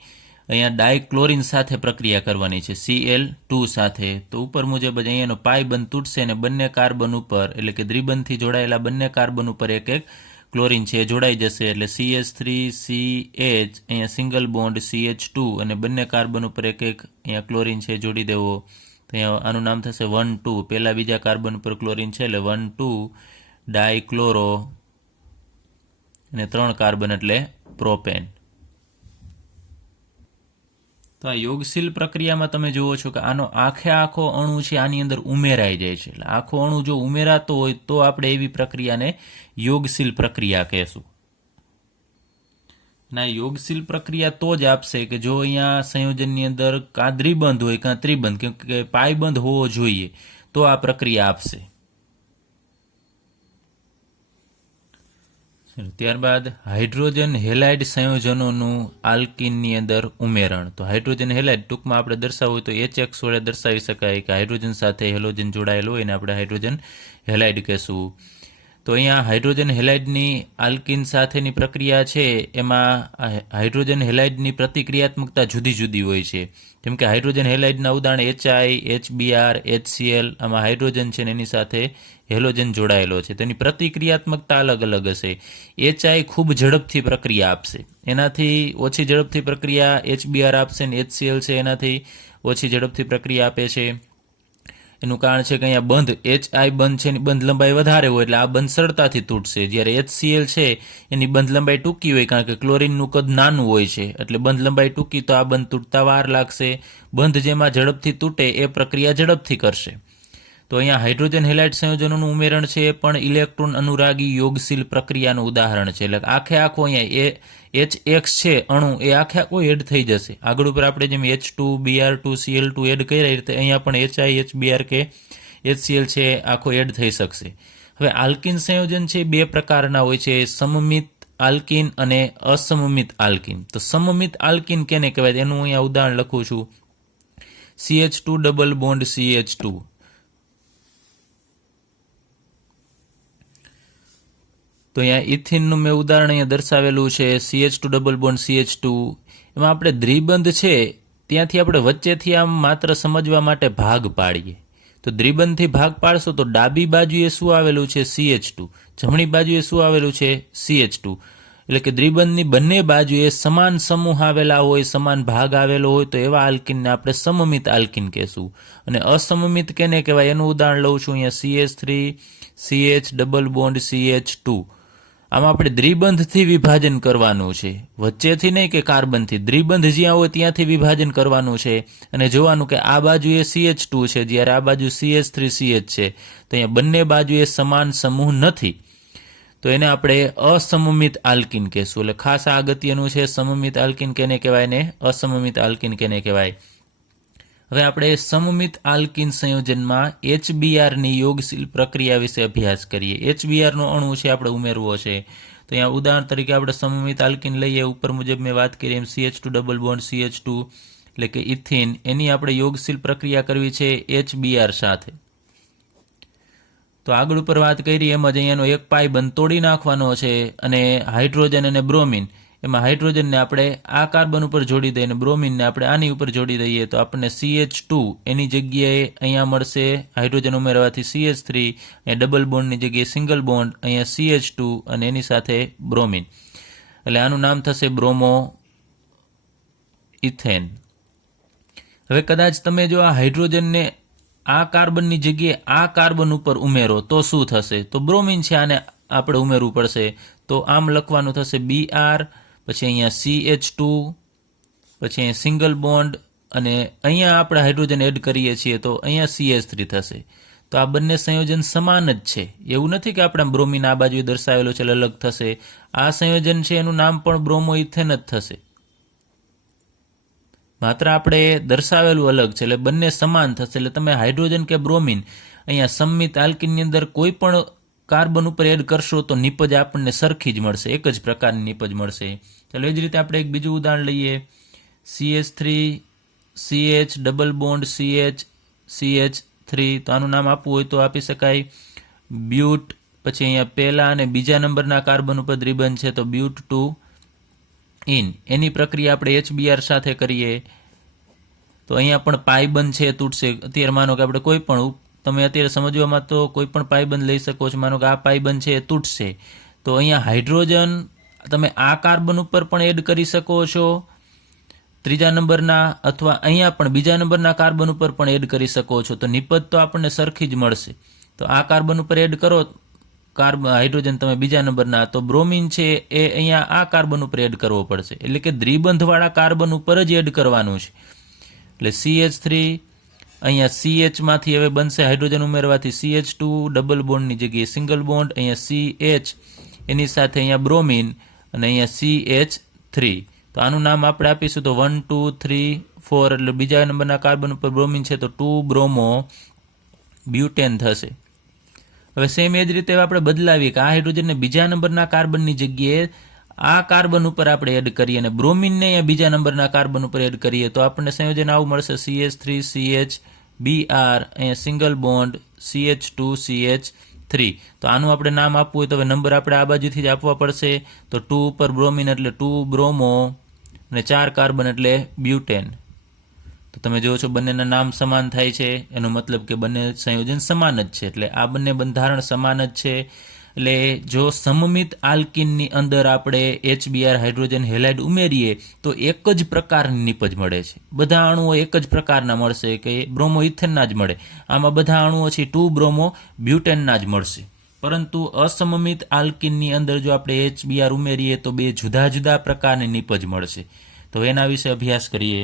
અહીંયા ડાયક્લોરિન સાથે પ્રક્રિયા કરવાની છે, Cl2 સાથે. તો ઉપર મુજબ જ અહીંયાનો પાયબંધ તૂટશે અને બંને કાર્બન ઉપર, એટલે કે દ્વિબંધથી જોડાયેલા બંને કાર્બન ઉપર એક એક ક્લોરિન છે જોડાઈ જશે, એટલે CH3CH અહીંયા સિંગલ બોન્ડ CH2 અને બંને કાર્બન ઉપર એક એક અહીંયા ક્લોરિન છે જોડી દેવો. તો અહીંયા આનું નામ થશે 1,2, પહેલા બીજા કાર્બન ઉપર ક્લોરિન છે એટલે 1,2 ડાયક્લોરો અને 3 કાર્બન એટલે પ્રોપેન. તો આ યોગશીલ પ્રક્રિયામાં તમે જુઓ છો કે આનો આખો અણુ છે આની અંદર ઉમેરાઈ જાય છે. એટલે આખો અણુ જો ઉમેરાતો હોય તો આપણે એવી પ્રક્રિયાને યોગશીલ પ્રક્રિયા કહેશું. ના યોગશીલ પ્રક્રિયા તો જ આપશે કે જો અહીંયા સંયોજનની અંદર કાં દ્વિબંધ હોય કાં ત્રિબંધ, કેમ કે પાયબંધ હોવો જોઈએ તો આ પ્રક્રિયા આપશે. ત્યારબાદ હાઇડ્રોજન હેલાઇડ સંયોજનોનું આલ્કિનની અંદર ઉમેરણ. તો હાઇડ્રોજન હેલાઇડ ટૂંકમાં આપણે દર્શાવવું હોય તો HX વડે દર્શાવી શકાય કે હાઇડ્રોજન સાથે હેલોજન જોડાયેલું હોય ને આપણે હાઇડ્રોજન હેલાઇડ કહેશું. તો અહીંયા હાઇડ્રોજન હેલાઇડની આલ્કિન સાથેની પ્રક્રિયા છે એમાં હાઇડ્રોજન હેલાઇડની પ્રતિક્રિયાત્મકતા જુદી જુદી હોય છે. જેમ કે હાઇડ્રોજન હેલાઇડના ઉદાહરણ HI, HBr, HCl, આમાં હાઇડ્રોજન છે ને એની સાથે હેલોજન જોડાયેલો છે, તેની પ્રતિક્રિયાત્મકતા અલગ અલગ હશે. HI ખૂબ ઝડપથી પ્રક્રિયા આપશે, એનાથી ઓછી ઝડપથી પ્રક્રિયા HBr આપશે, ને HCl છે એનાથી ઓછી ઝડપથી પ્રક્રિયા આપે છે. એનું કારણ છે કે અહીંયા બંધ HI બંધ છે એની બંધ લંબાઈ વધારે હોય એટલે આ બંધ સરળતાથી તૂટશે, જ્યારે HCl છે એની બંધ લંબાઈ ટૂંકી હોય, કારણ કે ક્લોરિનનું કદ નાનું હોય છે એટલે બંધ લંબાઈ ટૂંકી, તો આ બંધ તૂટતા વાર લાગશે. બંધ જેમાં ઝડપથી તૂટે એ પ્રક્રિયા ઝડપથી કરશે. તો અહીંયા હાઇડ્રોજન હેલાઇડ સંયોજનોનું ઉમેરણ છે એ પણ ઇલેક્ટ્રોન અનુરાગી યોગશીલ પ્રક્રિયાનું ઉદાહરણ છે. એટલે આખો અહીંયા HX છે અણુ એ આખો એડ થઈ જશે. આગળ ઉપર આપણે જેમ H2, Br2, Cl2 એડ કરી રીતે અહીંયા પણ HI, HBr કે HCl છે આખો એડ થઈ શકશે. હવે આલ્કિન સંયોજન છે બે પ્રકારના હોય છે, સમમિત આલ્કિન અને અસમમિત આલ્કિન. તો સમમિત આલ્કિન કેને કહેવાય એનું અહીંયા ઉદાહરણ લખું છું. CH2 double bond CH2. તો અહીંયા ઇથિનનું મેં ઉદાહરણ અહીંયા દર્શાવેલું છે, CH2 ડબલ બોન્ડ CH2. એમાં આપણે દ્વિબંધ છે ત્યાંથી આપણે વચ્ચેથી આમ માત્ર સમજવા માટે ભાગ પાડીએ. તો દ્વિબંધથી ભાગ પાડશો તો ડાબી બાજુએ શું આવેલું છે CH2, જમણી બાજુએ શું આવેલું છે CH2. એટલે કે દ્વિબંધની બંને બાજુએ સમાન સમૂહ આવેલા હોય, સમાન ભાગ આવેલો હોય તો એવા આલ્કિનને આપણે સમમિત આલ્કિન કહેશું. અને અસમમિત કેને કહેવાય એનું ઉદાહરણ લઉં છું અહીંયા CH3 CH double bond CH2. આમાં આપણે દ્વિબંધથી વિભાજન કરવાનું છે, વચ્ચેથી નહીં કે કાર્બનથી. દ્વિબંધ જ્યાં હોય ત્યાંથી વિભાજન કરવાનું છે અને જોવાનું કે આ બાજુએ CH2 છે જ્યારે આ બાજુ CH3CH છે, તો અહીંયા બંને બાજુએ સમાન સમૂહ નથી, તો એને આપણે અસમમિત આલ્કિન કહેશું. એટલે ખાસ આ અગત્યનું છે, સમમિત આલ્કિન કેને કહેવાય ને અસમમિત આલ્કિન કેને કહેવાય. હવે આપણે સમમિત આલ્કિન સંયોજનમાં HBrની યોગશીલ પ્રક્રિયા વિશે અભ્યાસ કરીએ. HBrનો અણુ છે આપણે ઉમેરવો છે. તો અહીંયા ઉદાહરણ તરીકે આપણે સમમિત આલ્કિન લઈએ. ઉપર મુજબ મેં વાત કરી એમ CH2 ડબલ બોન્ડ CH2 એટલે કે ઇથિન, એની આપણે યોગશીલ પ્રક્રિયા કરવી છે HBr સાથે. તો આગળ ઉપર વાત કરી એમ જ અહીંયાનો એક પાઈ બંધ તોડી નાખવાનો છે અને હાઇડ્રોજન અને બ્રોમિન, એમાં હાઇડ્રોજનને આપણે આ કાર્બન ઉપર જોડી દઈએ અને બ્રોમિનને આપણે આની ઉપર જોડી દઈએ તો આપણને CH2 એની જગ્યાએ અહીંયા મળશે હાઇડ્રોજન ઉમેરવાથી CH3, અહીંયા ડબલ બોન્ડની જગ્યાએ સિંગલ બોન્ડ, અહીંયા CH2 અને એની સાથે બ્રોમિન, એટલે આનું નામ થશે બ્રોમો ઇથેન. હવે કદાચ તમે જો આ હાઇડ્રોજનને આ કાર્બનની જગ્યાએ આ કાર્બન ઉપર ઉમેરો તો શું થશે? તો બ્રોમિન છે આને આપણે ઉમેરવું પડશે. તો આમ લખવાનું થશે Br, પછી અહીંયા CH2, પછી અહીંયા સિંગલ બોન્ડ અને અહીંયા આપણે હાઇડ્રોજન એડ કરીએ છીએ તો અહીંયા CH3 થશે. તો આ બંને સંયોજન સમાન જ છે, એવું નથી કે આપણે બ્રોમિન આ બાજુએ દર્શાવેલો છે અલગ થશે. આ સંયોજન છે એનું નામ પણ બ્રોમો ઇથેન જ થશે, માત્ર આપણે દર્શાવેલું અલગ છે, એટલે બંને સમાન થશે. એટલે તમે હાઇડ્રોજન કે બ્રોમિન અહીંયા સમમિત આલ્કિનની અંદર કોઈ પણ કાર્બન ઉપર એડ કરશો તો નિપજ આપણને સરખી જ મળશે, એક જ પ્રકારની નિપજ મળશે. ચાલો એ જ રીતે આપણે એક બીજું ઉદાહરણ લઈએ. CH3 CH double bond CH CH3, તો આનું નામ આપવું હોય તો આપી શકાય બ્યુટ. પછી અહીંયા પહેલા અને બીજા નંબરના કાર્બન ઉપર દ્વિબંધ છે તો બ્યુટ 2 ઇન, એની પ્રક્રિયા આપણે HBr સાથે કરીએ તો અહીંયા પણ પાયબંધ છે તૂટશે. અત્યારે માનો કે આપણે કોઈ પણ, તમે અત્યારે સમજવામાં તો કોઈ પણ પાયબંધ લઈ શકો છો. માનો કે આ પાયબંધ છે એ તૂટશે તો અહીંયા હાઇડ્રોજન તમે આ કાર્બન ઉપર પણ એડ કરી શકો છો ત્રીજા નંબરના, અથવા અહીંયા પણ બીજા નંબરના કાર્બન ઉપર પણ એડ કરી શકો છો. તો નિપજ તો આપણને સરખી જ મળશે. તો આ કાર્બન ઉપર એડ કરો હાઇડ્રોજન તમે બીજા નંબરના, તો બ્રોમિન છે એ અહીંયા આ કાર્બન ઉપર એડ કરવો પડશે, એટલે કે દ્વિબંધવાળા કાર્બન ઉપર જ એડ કરવાનું છે. એટલે CH3 અહીંયા CHમાંથી હવે બનશે હાઇડ્રોજન ઉમેરવાથી CH2 ડબલ બોન્ડની જગ્યાએ સિંગલ બોન્ડ, અહીંયા CH એની સાથે અહીંયા બ્રોમિન અને અહીંયા CH3. તો આનું નામ આપણે આપીશું તો 1 2 3 4, એટલે બીજા નંબરના કાર્બન ઉપર બ્રોમિન છે તો 2 બ્રોમો બ્યુટેન થશે. હવે સેમ એ જ રીતે આપણે બદલાવીએ કે આ હાઇડ્રોજનને બીજા નંબરના કાર્બનની જગ્યાએ આ કાર્બન ઉપર આપણે એડ કરીએ અને બ્રોમિનને અહીંયા બીજા નંબરના કાર્બન ઉપર એડ કરીએ તો આપણને સંયોજન આવું મળશે CH3 CH Br, અહીંયા સિંગલ બોન્ડ CH2 CH3. તો આનું આપણે નામ આપવું હોય તો હવે નંબર આપણે આ બાજુથી જ આપવા પડશે. તો 2 ઉપર બ્રોમિન એટલે 2 બ્રોમો અને 4 કાર્બન એટલે બ્યુટેન. તો તમે જુઓ છો બંનેના નામ સમાન થાય છે, એનો મતલબ કે બંને સંયોજન સમાન જ છે, એટલે આ બંને બંધારણ સમાન જ છે. એટલે જો સમમિત આલ્કિનની અંદર આપણે HBr હાઇડ્રોજન હેલાઇડ ઉમેરીએ તો એક જ પ્રકારની નિપજ મળે છે. બધા અણુઓ એક જ પ્રકારના મળશે કે બ્રોમો ઇથેનના જ મળે. આમાં બધા અણુઓ છે 2 બ્રોમો બ્યુટેનના જ મળશે. પરંતુ અસમમિત આલ્કિનની અંદર જો આપણે HBr ઉમેરીએ તો બે જુદા જુદા પ્રકારની નિપજ મળશે. તો એના વિશે અભ્યાસ કરીએ.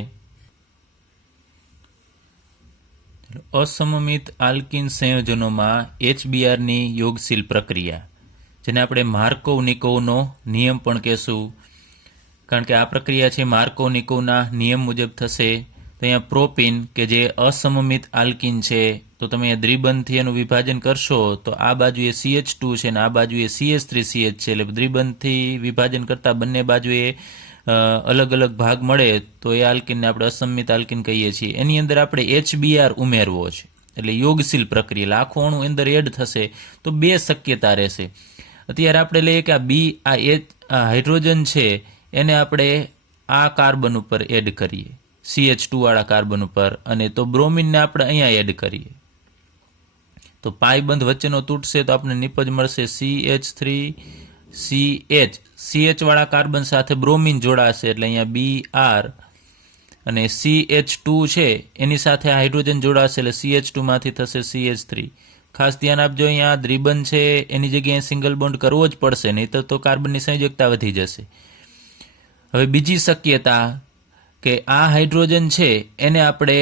અસમમિત આલ્કિન સંયોજનોમાં HBrની યોગશીલ પ્રક્રિયા, જેને આપણે માર્કોવ-નિકોવનો નિયમ પણ કહેશું, કારણ કે આ પ્રક્રિયા છે માર્કોવ-નિકોવના નિયમ મુજબ થશે. તો અહીંયા પ્રોપિન કે જે અસમમિત આલ્કિન છે તો તમે અહીંયા દ્વિબંધથી એનું વિભાજન કરશો તો આ બાજુએ CH2 છે અને આ બાજુએ CH3CH છે, એટલે દ્વિબંધથી વિભાજન કરતાં બંને બાજુએ અલગ અલગ ભાગ મળે તો એ આલ્કિનને આપણે અસમમિત આલ્કિન કહીએ છીએ. એની અંદર આપણે HBr ઉમેરવો છે, એટલે યોગશીલ પ્રક્રિયા, લાખો અણુ અંદર એડ થશે તો બે શક્યતા રહેશે. અત્યારે આપણે લઈએ કે આ હાઇડ્રોજન છે એને આપણે આ કાર્બન ઉપર એડ કરીએ CH2 વાળા કાર્બન ઉપર, અને તો બ્રોમિનને આપણે અહીંયા એડ કરીએ તો પાયબંધ વચ્ચેનો તૂટશે તો આપણે નિપજ મળશે CH3CH વાળા કાર્બન સાથે બ્રોમિન જોડાશે એટલે અહીંયા Br, અને CH2 છે એની સાથે હાઇડ્રોજન જોડાશે એટલે CH2 માંથી થશે CH3. ખાસ ધ્યાન આપજો, અહીંયા દ્વિબંધ છે એની જગ્યાએ સિંગલ બોન્ડ કરવો જ પડશે, નહીં તો કાર્બનની સંયોજકતા વધી જશે. હવે બીજી શક્યતા કે આ હાઇડ્રોજન છે એને આપણે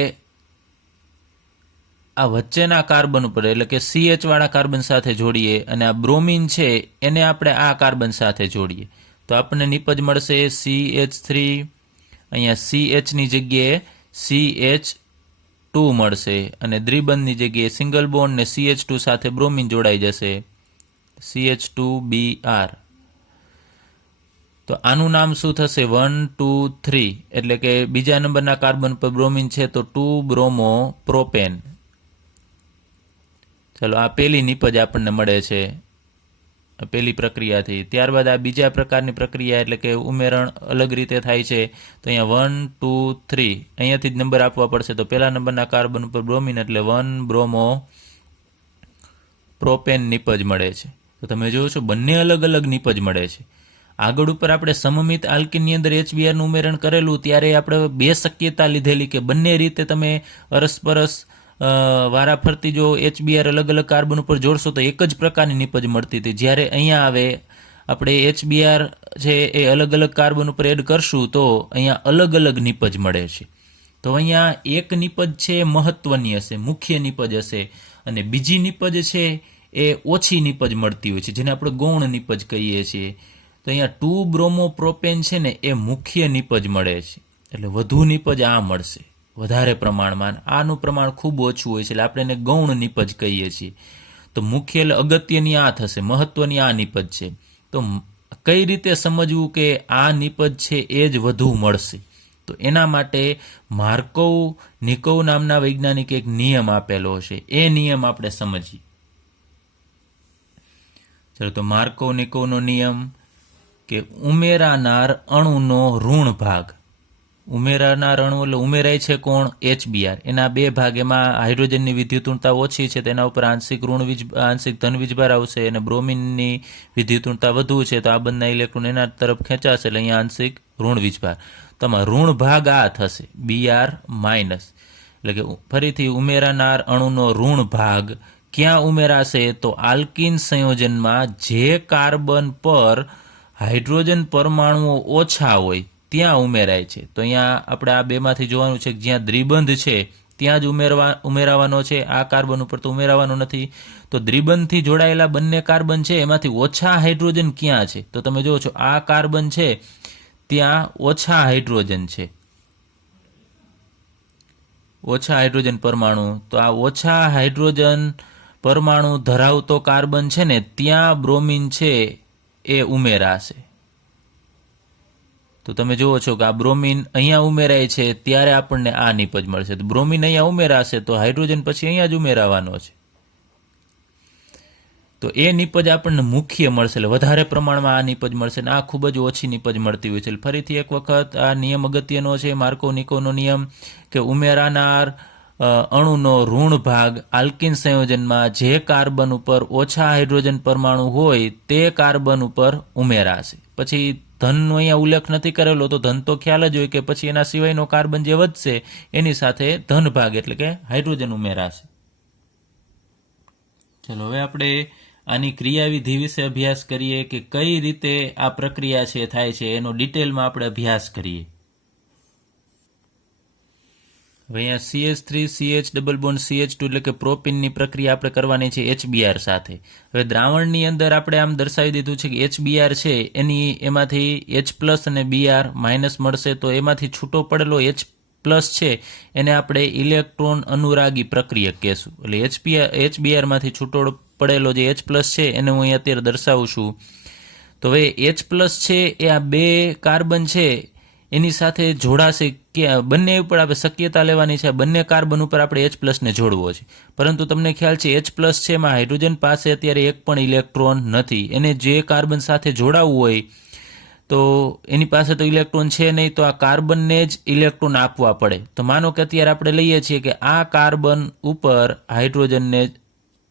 આ વચ્ચેના કાર્બન ઉપર એટલે કે CH વાળા કાર્બન સાથે જોડીએ અને આ બ્રોમિન છે એને આપણે આ કાર્બન સાથે જોડીએ તો આપણને નિપજ મળશે CH3, અહીંયા CH ની જગ્યાએ CH 2 મળશે અને દ્વિબંધની જગ્યાએ સિંગલ બોન્ડ ને CH2 સાથે બ્રોમિન જોડાઈ જશે, CH2Br. તો આનું નામ શું થશે? 1 2 3, એટલે કે બીજા નંબરના કાર્બન પર બ્રોમિન છે તો 2 બ્રોમો પ્રોપેન. ચલો, આ પહેલી નિપજ આપણને મળે છે પહેલી પ્રક્રિયાથી. ત્યારબાદ આ બીજા પ્રકારની પ્રક્રિયા એટલે કે ઉમેરણ અલગ રીતે થાય છે. તો અહીંયા 1 2 3 અહીંયાથી જ નંબર આપવા પડશે. તો પહેલા નંબરના કાર્બન ઉપર બ્રોમિન એટલે 1 બ્રોમો પ્રોપેન નિપજ મળે છે. તો તમે જોવો છો બંને અલગ અલગ નિપજ મળે છે. આગળ ઉપર આપણે સમમિત આલ્કીનની અંદર HBrનું ઉમેરણ કરેલું ત્યારે આપણે બે શક્યતા લીધેલી કે બંને રીતે તમે અરસપરસ વારાફરતી જો HBr અલગ અલગ કાર્બન ઉપર જોડશો તો એક જ પ્રકારની નિપજ મળતી હતી. જ્યારે અહીંયા આવે આપણે HBr છે એ અલગ અલગ કાર્બન ઉપર એડ કરશું તો અહીંયા અલગ અલગ નિપજ મળે છે. તો અહીંયા એક નિપજ છે મહત્વની હશે, મુખ્ય નિપજ હશે, અને બીજી નિપજ છે એ ઓછી નિપજ મળતી હોય છે જેને આપણે ગૌણ નિપજ કહીએ છીએ. તો અહીંયા 2 બ્રોમો પ્રોપેન છે ને એ મુખ્ય નિપજ મળે છે, એટલે વધુ નિપજ આ મળશે વધારે પ્રમાણમાં. આનું પ્રમાણ ખૂબ ઓછું હોય છે એટલે આપણે એને ગૌણ નિપજ કહીએ છીએ. તો મુખ્ય એટલે અગત્યની આ થશે, મહત્વની આ નિપજ છે. તો કઈ રીતે સમજવું કે આ નિપજ છે એ જ વધુ મળશે? તો એના માટે માર્કોવ નિકોવ નામના વૈજ્ઞાનિક એક નિયમ આપેલો છે, એ નિયમ આપણે સમજીએ. ચલો, તો માર્કોવ નિકોવનો નિયમ કે ઉમેરાનાર અણુનો ઋણ ભાગ, ઉમેરાનાર અણુ એટલે ઉમેરાય છે કોણ? HBr. એના બે ભાગ, એમાં હાઇડ્રોજનની વિદ્યુતઋણતા ઓછી છે તેના ઉપર આંશિક ધન વીજભાર આવશે અને બ્રોમિનની વિદ્યુતઋણતા વધુ છે તો આ બંને ઇલેક્ટ્રોન એના તરફ ખેંચાશે એટલે અહીંયા આંશિક ઋણ વીજભાર. તમારો ઋણ ભાગ આ થશે Br માઇનસ, એટલે કે ફરીથી ઉમેરાનાર અણુનો ઋણ ભાગ ક્યાં ઉમેરાશે? તો આલ્કીન સંયોજનમાં જે કાર્બન પર હાઇડ્રોજન પરમાણુઓ ઓછા હોય ત્યાં ઉમેરાય છે. તો અહીંયા આપણે આ બેમાંથી જોવાનું છે કે જ્યાં દ્વિબંધ છે ત્યાં જ ઉમેરાવાનો છે, આ કાર્બન ઉપર તો ઉમેરાવાનો નથી. તો દ્વિબંધથી જોડાયેલા બંને કાર્બન છે એમાંથી ઓછા હાઇડ્રોજન ક્યાં છે? તો તમે જુઓ છો આ કાર્બન છે ત્યાં ઓછા હાઇડ્રોજન છે, ઓછા હાઇડ્રોજન પરમાણુ. તો આ ઓછા હાઇડ્રોજન પરમાણુ ધરાવતો કાર્બન છે ને ત્યાં બ્રોમિન છે એ ઉમેરાશે. તો તમે જુઓ છો કે આ બ્રોમિન અહીંયા ઉમેરાય છે ત્યારે આપણને આ નિપજ મળશે. તો બ્રોમિન અહીંયા ઉમેરાશે તો હાઇડ્રોજન પછી અહીંયા જ ઉમેરાવાનો છે. તો એ નિપજ આપણને મુખ્ય મળશે, એટલે વધારે પ્રમાણમાં આ નિપજ મળશે અને આ ખૂબ જ ઓછી નિપજ મળતી હોય છે. ફરીથી એક વખત આ નિયમ અગત્યનો છે, માર્કોવ નિકોવનો નિયમ, કે ઉમેરાનાર અણુનો ઋણ ભાગ આલ્કીન સંયોજનમાં જે કાર્બન ઉપર ઓછા હાઇડ્રોજન પરમાણુ હોય તે કાર્બન ઉપર ઉમેરાશે. પછી ધનનો અહીંયા ઉલ્લેખ નથી કરેલો તો ધન તો ખ્યાલ જ હોય કે પછી એના સિવાયનો કાર્બન જે વધશે એની સાથે ધન ભાગ એટલે કે હાઇડ્રોજન ઉમેરાશે. ચલો, હવે આપણે આની ક્રિયાવિધિ વિશે અભ્યાસ કરીએ કે કઈ રીતે આ પ્રક્રિયા છે થાય છે, એનો ડિટેલમાં આપણે અભ્યાસ કરીએ. હવે અહીંયા CH3 CH double bond CH2 એટલે કે પ્રોપીનની પ્રક્રિયા આપણે કરવાની છે HBr સાથે. હવે દ્રાવણની અંદર આપણે આમ દર્શાવી દીધું છે કે HBr છે એની એમાંથી H+ અને Br માઇનસ મળશે. તો એમાંથી છૂટો પડેલો H+ છે એને આપણે ઇલેક્ટ્રોન અનુરાગી પ્રક્રિયક કહેશું. એટલે HBr માંથી છૂટો પડેલો જે H+ છે એને હું અહીં અત્યારે દર્શાવું છું. તો હવે H+ છે એ આ બે કાર્બન છે એની સાથે જોડાશે કે બંને ઉપર આપણે શક્યતા લેવાની છે, બંને કાર્બન ઉપર આપણે H+ ને જોડવો છે. પરંતુ તમને ખ્યાલ છે H+ છે એમાં હાઇડ્રોજન પાસે અત્યારે એક પણ ઇલેક્ટ્રોન નથી. એને જે કાર્બન સાથે જોડાવવું હોય તો એની પાસે તો ઇલેક્ટ્રોન છે નહીં, તો આ કાર્બનને જ ઇલેક્ટ્રોન આપવા પડે. તો માનો કે અત્યારે આપણે લઈએ છીએ કે આ કાર્બન ઉપર હાઇડ્રોજનને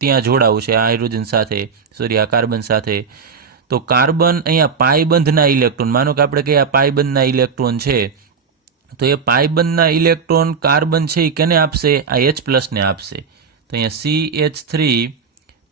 ત્યાં જોડાવું છે, આ હાઇડ્રોજન સાથે આ કાર્બન સાથે. તો કાર્બન અહીંયા પાયબંધના ઇલેક્ટ્રોન, માનો કે આપણે કહીએ આ પાયબંધના ઇલેક્ટ્રોન છે, તો એ પાયબંધના ઇલેક્ટ્રોન કાર્બન છે એ કેને આપશે? આ H+ ને આપશે. તો અહીંયા CH3,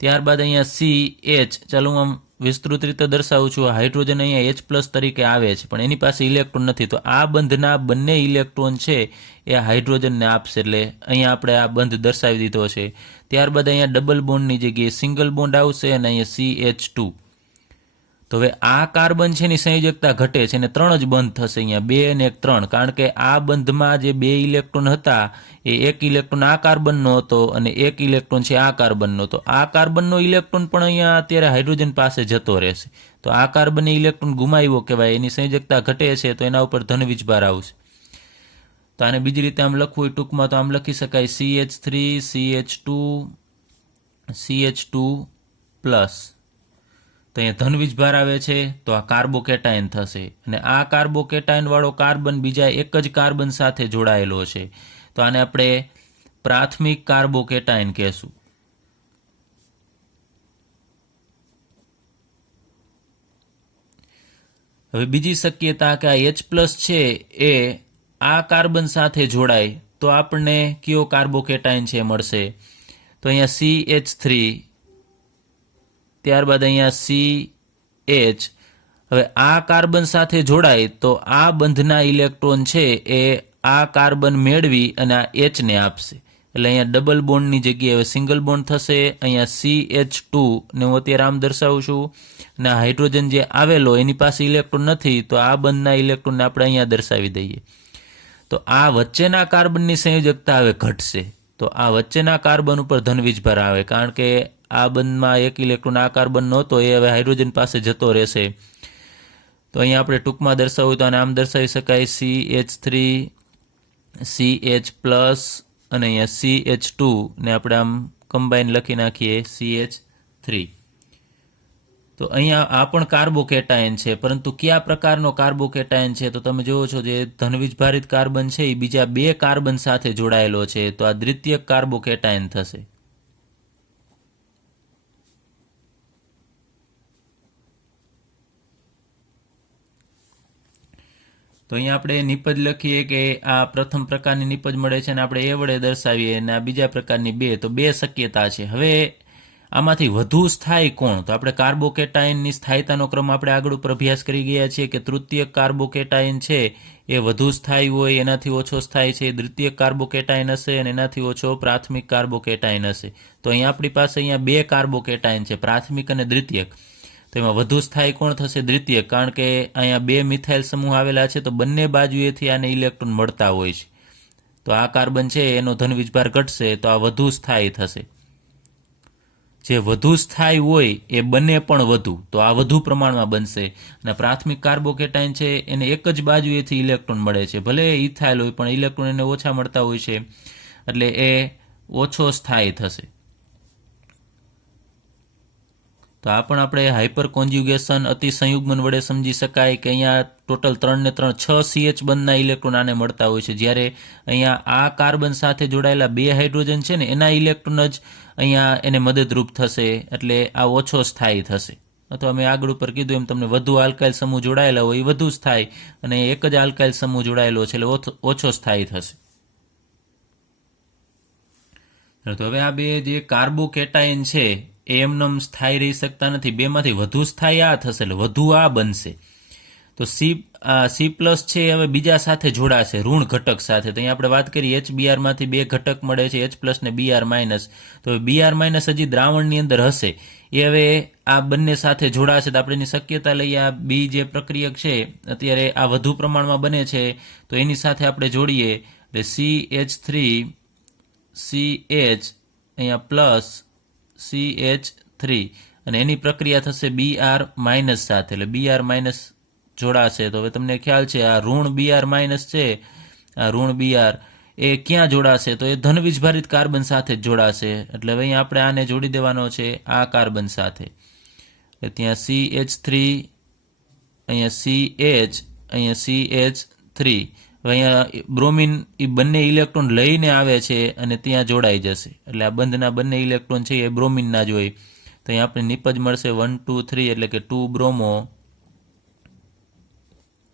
ત્યારબાદ અહીંયા CH. ચાલો હું આમ વિસ્તૃત રીતે દર્શાવું છું. હાઇડ્રોજન અહીંયા H+ તરીકે આવે છે પણ એની પાસે ઇલેક્ટ્રોન નથી. તો આ બંધના બંને ઇલેક્ટ્રોન છે એ હાઇડ્રોજનને આપશે. એટલે અહીંયા આપણે આ બંધ દર્શાવી દીધો છે. ત્યારબાદ અહીંયા ડબલ બોન્ડની જગ્યાએ સિંગલ બોન્ડ આવશે અને અહીંયા CH2. તો હવે આ કાર્બન છે એની સંયોજકતા ઘટે છે અને 3 જ બંધ થશે, અહીંયા 2 અને 1 3, કારણ કે આ બંધમાં જે 2 ઇલેક્ટ્રોન હતા એ 1 ઇલેક્ટ્રોન આ કાર્બનનો હતો અને 1 ઇલેક્ટ્રોન છે આ કાર્બનનો. તો આ કાર્બનનો ઇલેક્ટ્રોન પણ અહીંયા અત્યારે હાઇડ્રોજન પાસે જતો રહેશે. તો આ કાર્બને ઇલેક્ટ્રોન ગુમાવ્યો કહેવાય, એની સંયોજકતા ઘટે છે, તો એના ઉપર ધન વીજભાર આવશે. તો આને બીજી રીતે આમ લખવું હોય ટૂંકમાં તો આમ લખી શકાય CH3 CH2 પ્લસ. તો અહીંયા ધન વીજભાર આવે છે, તો આ કાર્બોકેટાયન થશે અને આ કાર્બોકેટાયન વાળો કાર્બન બીજા એક જ કાર્બન સાથે જોડાયેલો છે, તો આને આપણે પ્રાથમિક કાર્બોકેટાયન કહેશું. હવે બીજી શક્યતા કે આ H+ છે એ આ કાર્બન સાથે જોડાય તો આપણને કયો કાર્બોકેટાયન છે મળશે, તો અહીંયા CH3, ત્યારબાદ અહીંયા CH. હવે આ કાર્બન સાથે જોડાય તો આ બંધના ઇલેક્ટ્રોન છે એ આ કાર્બન મેળવી અને આ H ને આપશે, એટલે અહીંયા ડબલ બોન્ડની જગ્યાએ હવે સિંગલ બોન્ડ થશે. અહીંયા CH2 ને હું અત્યારે આમ દર્શાવું છું, અને હાઇડ્રોજન જે આવેલો એની પાસે ઇલેક્ટ્રોન નથી, તો આ બંધના ઇલેક્ટ્રોનને આપણે અહીંયા દર્શાવી દઈએ. તો આ વચ્ચેના કાર્બનની સંયોજકતા હવે ઘટશે, તો આ વચ્ચેના કાર્બન ઉપર ધન વીજભાર આવે, કારણ કે આ બંધમાં એક ઇલેક્ટ્રોન આ કાર્બન નહોતો, એ હવે હાઇડ્રોજન પાસે જતો રહેશે. તો અહીંયા આપણે ટૂંકમાં દર્શાવવું તો આને આમ દર્શાવી શકાય CH3 CH+ અને અહીંયા CH2 ને આપણે આમ કમ્બાઈન લખી નાખીએ CH3. તો અહીંયા આ પણ કાર્બોકેટાયન છે, પરંતુ કયા પ્રકારનો કાર્બોકેટાયન છે, તો તમે જુઓ છો જે ધનવીજભારિત કાર્બન છે એ બીજા 2 કાર્બન સાથે જોડાયેલો છે, તો આ દ્વિતીયક કાર્બોકેટાયન થશે. તો અહીંયા આપણે નિપજ લખીએ કે આ પ્રથમ પ્રકારની નિપજ મળે છે અને આપણે એ વડે દર્શાવીએ, અને આ બીજા પ્રકારની 2, તો 2 શક્યતા છે. હવે આમાંથી વધુ સ્થાયી કોણ, તો આપણે કાર્બોકેટાયનની સ્થાયીતાનો ક્રમ આપણે આગળ ઉપર અભ્યાસ કરી ગયા છીએ કે તૃતીયક કાર્બોકેટાયન છે એ વધુ સ્થાયી હોય, એનાથી ઓછો સ્થાયી છે દ્વિતીયક કાર્બોકેટાયન હશે, અને એનાથી ઓછો પ્રાથમિક કાર્બોકેટાયન હશે. તો અહીંયા આપણી પાસે અહીંયા 2 કાર્બોકેટાયન છે, પ્રાથમિક અને દ્વિતીયક. તો એમાં વધુ સ્થાયી કોણ થશે? દ્વિતીયક, કારણ કે અહીંયા 2 મિથાઇલ સમૂહ આવેલા છે, તો બંને બાજુએથી આને ઇલેક્ટ્રોન મળતા હોય છે. તો આ કાર્બન છે એનો ધન વીજભાર ઘટશે, તો આ વધુ સ્થાયી થશે. જે વધુ સ્થાયી હોય એ બને પણ વધુ, તો આ વધુ પ્રમાણમાં બનશે. અને પ્રાથમિક કાર્બોકેટાયન છે એને એક જ બાજુએથી ઇલેક્ટ્રોન મળે છે, ભલે ઇથાઇલ હોય પણ ઇલેક્ટ્રોન એને ઓછા મળતા હોય છે, એટલે એ ઓછો સ્થાયી થશે. તો આ પણ આપણે હાઇપર કોન્જ્યુગેશન અતિસંયુગ્મન વડે સમજી શકાય કે અહીંયા ટોટલ 3 ને 3 6 CH બંધના ઇલેક્ટ્રોન આને મળતા હોય છે, જ્યારે અહીંયા આ કાર્બન સાથે જોડાયેલા 2 હાઇડ્રોજન છે ને એના ઇલેક્ટ્રોન જ અહીંયા એને મદદરૂપ થશે, એટલે આ ઓછો સ્થાયી થશે. અથવા મેં આગળ ઉપર કીધું એમ તમને વધુ આલ્કાઇલ સમૂહ જોડાયેલા હોય એ વધુ સ્થાયી, અને એક જ આલ્કાઇલ સમૂહ જોડાયેલો છે એટલે ઓછો સ્થાયી થશે. તો હવે આ 2 જે કાર્બોકેટાયન છે એ એમનેમ સ્થાયી રહી શકતા નથી, 2 માંથી વધુ સ્થાયી આ થશે એટલે વધુ આ બનશે. તો C+ છે હવે બીજા સાથે જોડાશે ઋણ ઘટક સાથે. તો અહીંયા આપણે વાત કરી HBr માંથી 2 ઘટક મળે છે, H+ ને Br-. તો Br- હજી દ્રાવણની અંદર હશે, એ હવે આ બંને સાથે જોડાશે. તો આપણે એની શક્યતા લઈએ, આ બી જે પ્રક્રિયક છે અત્યારે આ વધુ પ્રમાણમાં બને છે, તો એની સાથે આપણે જોડીએ એટલે CH3 CH અહીંયા પ્લસ CH3, અને એની પ્રક્રિયા થશે Br- સાથે, એટલે Br- જોડાશે. તો હવે તમને ખ્યાલ છે આ ઋણ Br- છે, આ ઋણ Br એ ક્યાં જોડાશે? તો એ ધનવીજભારિત કાર્બન સાથે જ જોડાશે. એટલે હવે અહીંયા આપણે આને જોડી દેવાનો છે આ કાર્બન સાથે. ત્યાં CH3 અહીંયા CH અહીંયા CH3. હવે અહીંયા બ્રોમિન એ બંને ઇલેક્ટ્રોન લઈને આવે છે અને ત્યાં જોડાઈ જશે, એટલે આ બંધના બંને ઇલેક્ટ્રોન છે એ બ્રોમિનના જ હોય. તો અહીંયા આપણે નિપજ મળશે 1 2 3, એટલે કે 2 બ્રોમો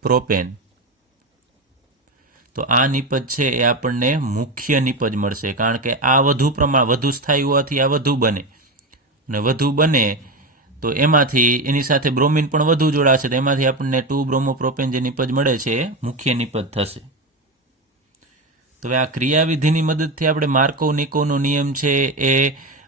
પ્રોપેન. તો આ નિપજ છે એ આપણને મુખ્ય નિપજ મળશે, કારણ કે આ વધુ સ્થાયી હોવાથી આ વધુ બને, અને વધુ બને તો એમાંથી એની સાથે બ્રોમિન પણ વધુ જોડાશે, તો એમાંથી આપણને 2 બ્રોમોપ્રોપેન જે નિપજ મળે છે એ મુખ્ય નિપજ થશે. તો હવે આ ક્રિયાવિધિની મદદથી આપણે માર્કોવ નિકોવનો નિયમ છે એ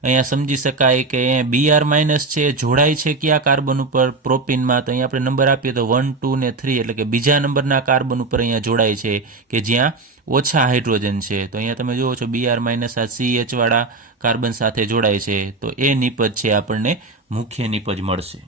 અહીંયા સમજી શકાય કે Br માઇનસ છે એ જોડાય છે કયા કાર્બન ઉપર પ્રોપીનમાં, તો અહીંયા આપણે નંબર આપીએ તો 1, 2 ને 3 એટલે કે બીજા નંબરના કાર્બન ઉપર અહીંયા જોડાય છે કે જ્યાં ઓછા હાઇડ્રોજન છે. તો અહીંયા તમે જુઓ છો Br માઇનસ આ CH વાળા કાર્બન સાથે જોડાય છે, તો એ નિપજ છે આપણને મુખ્ય નિપજ મળશે.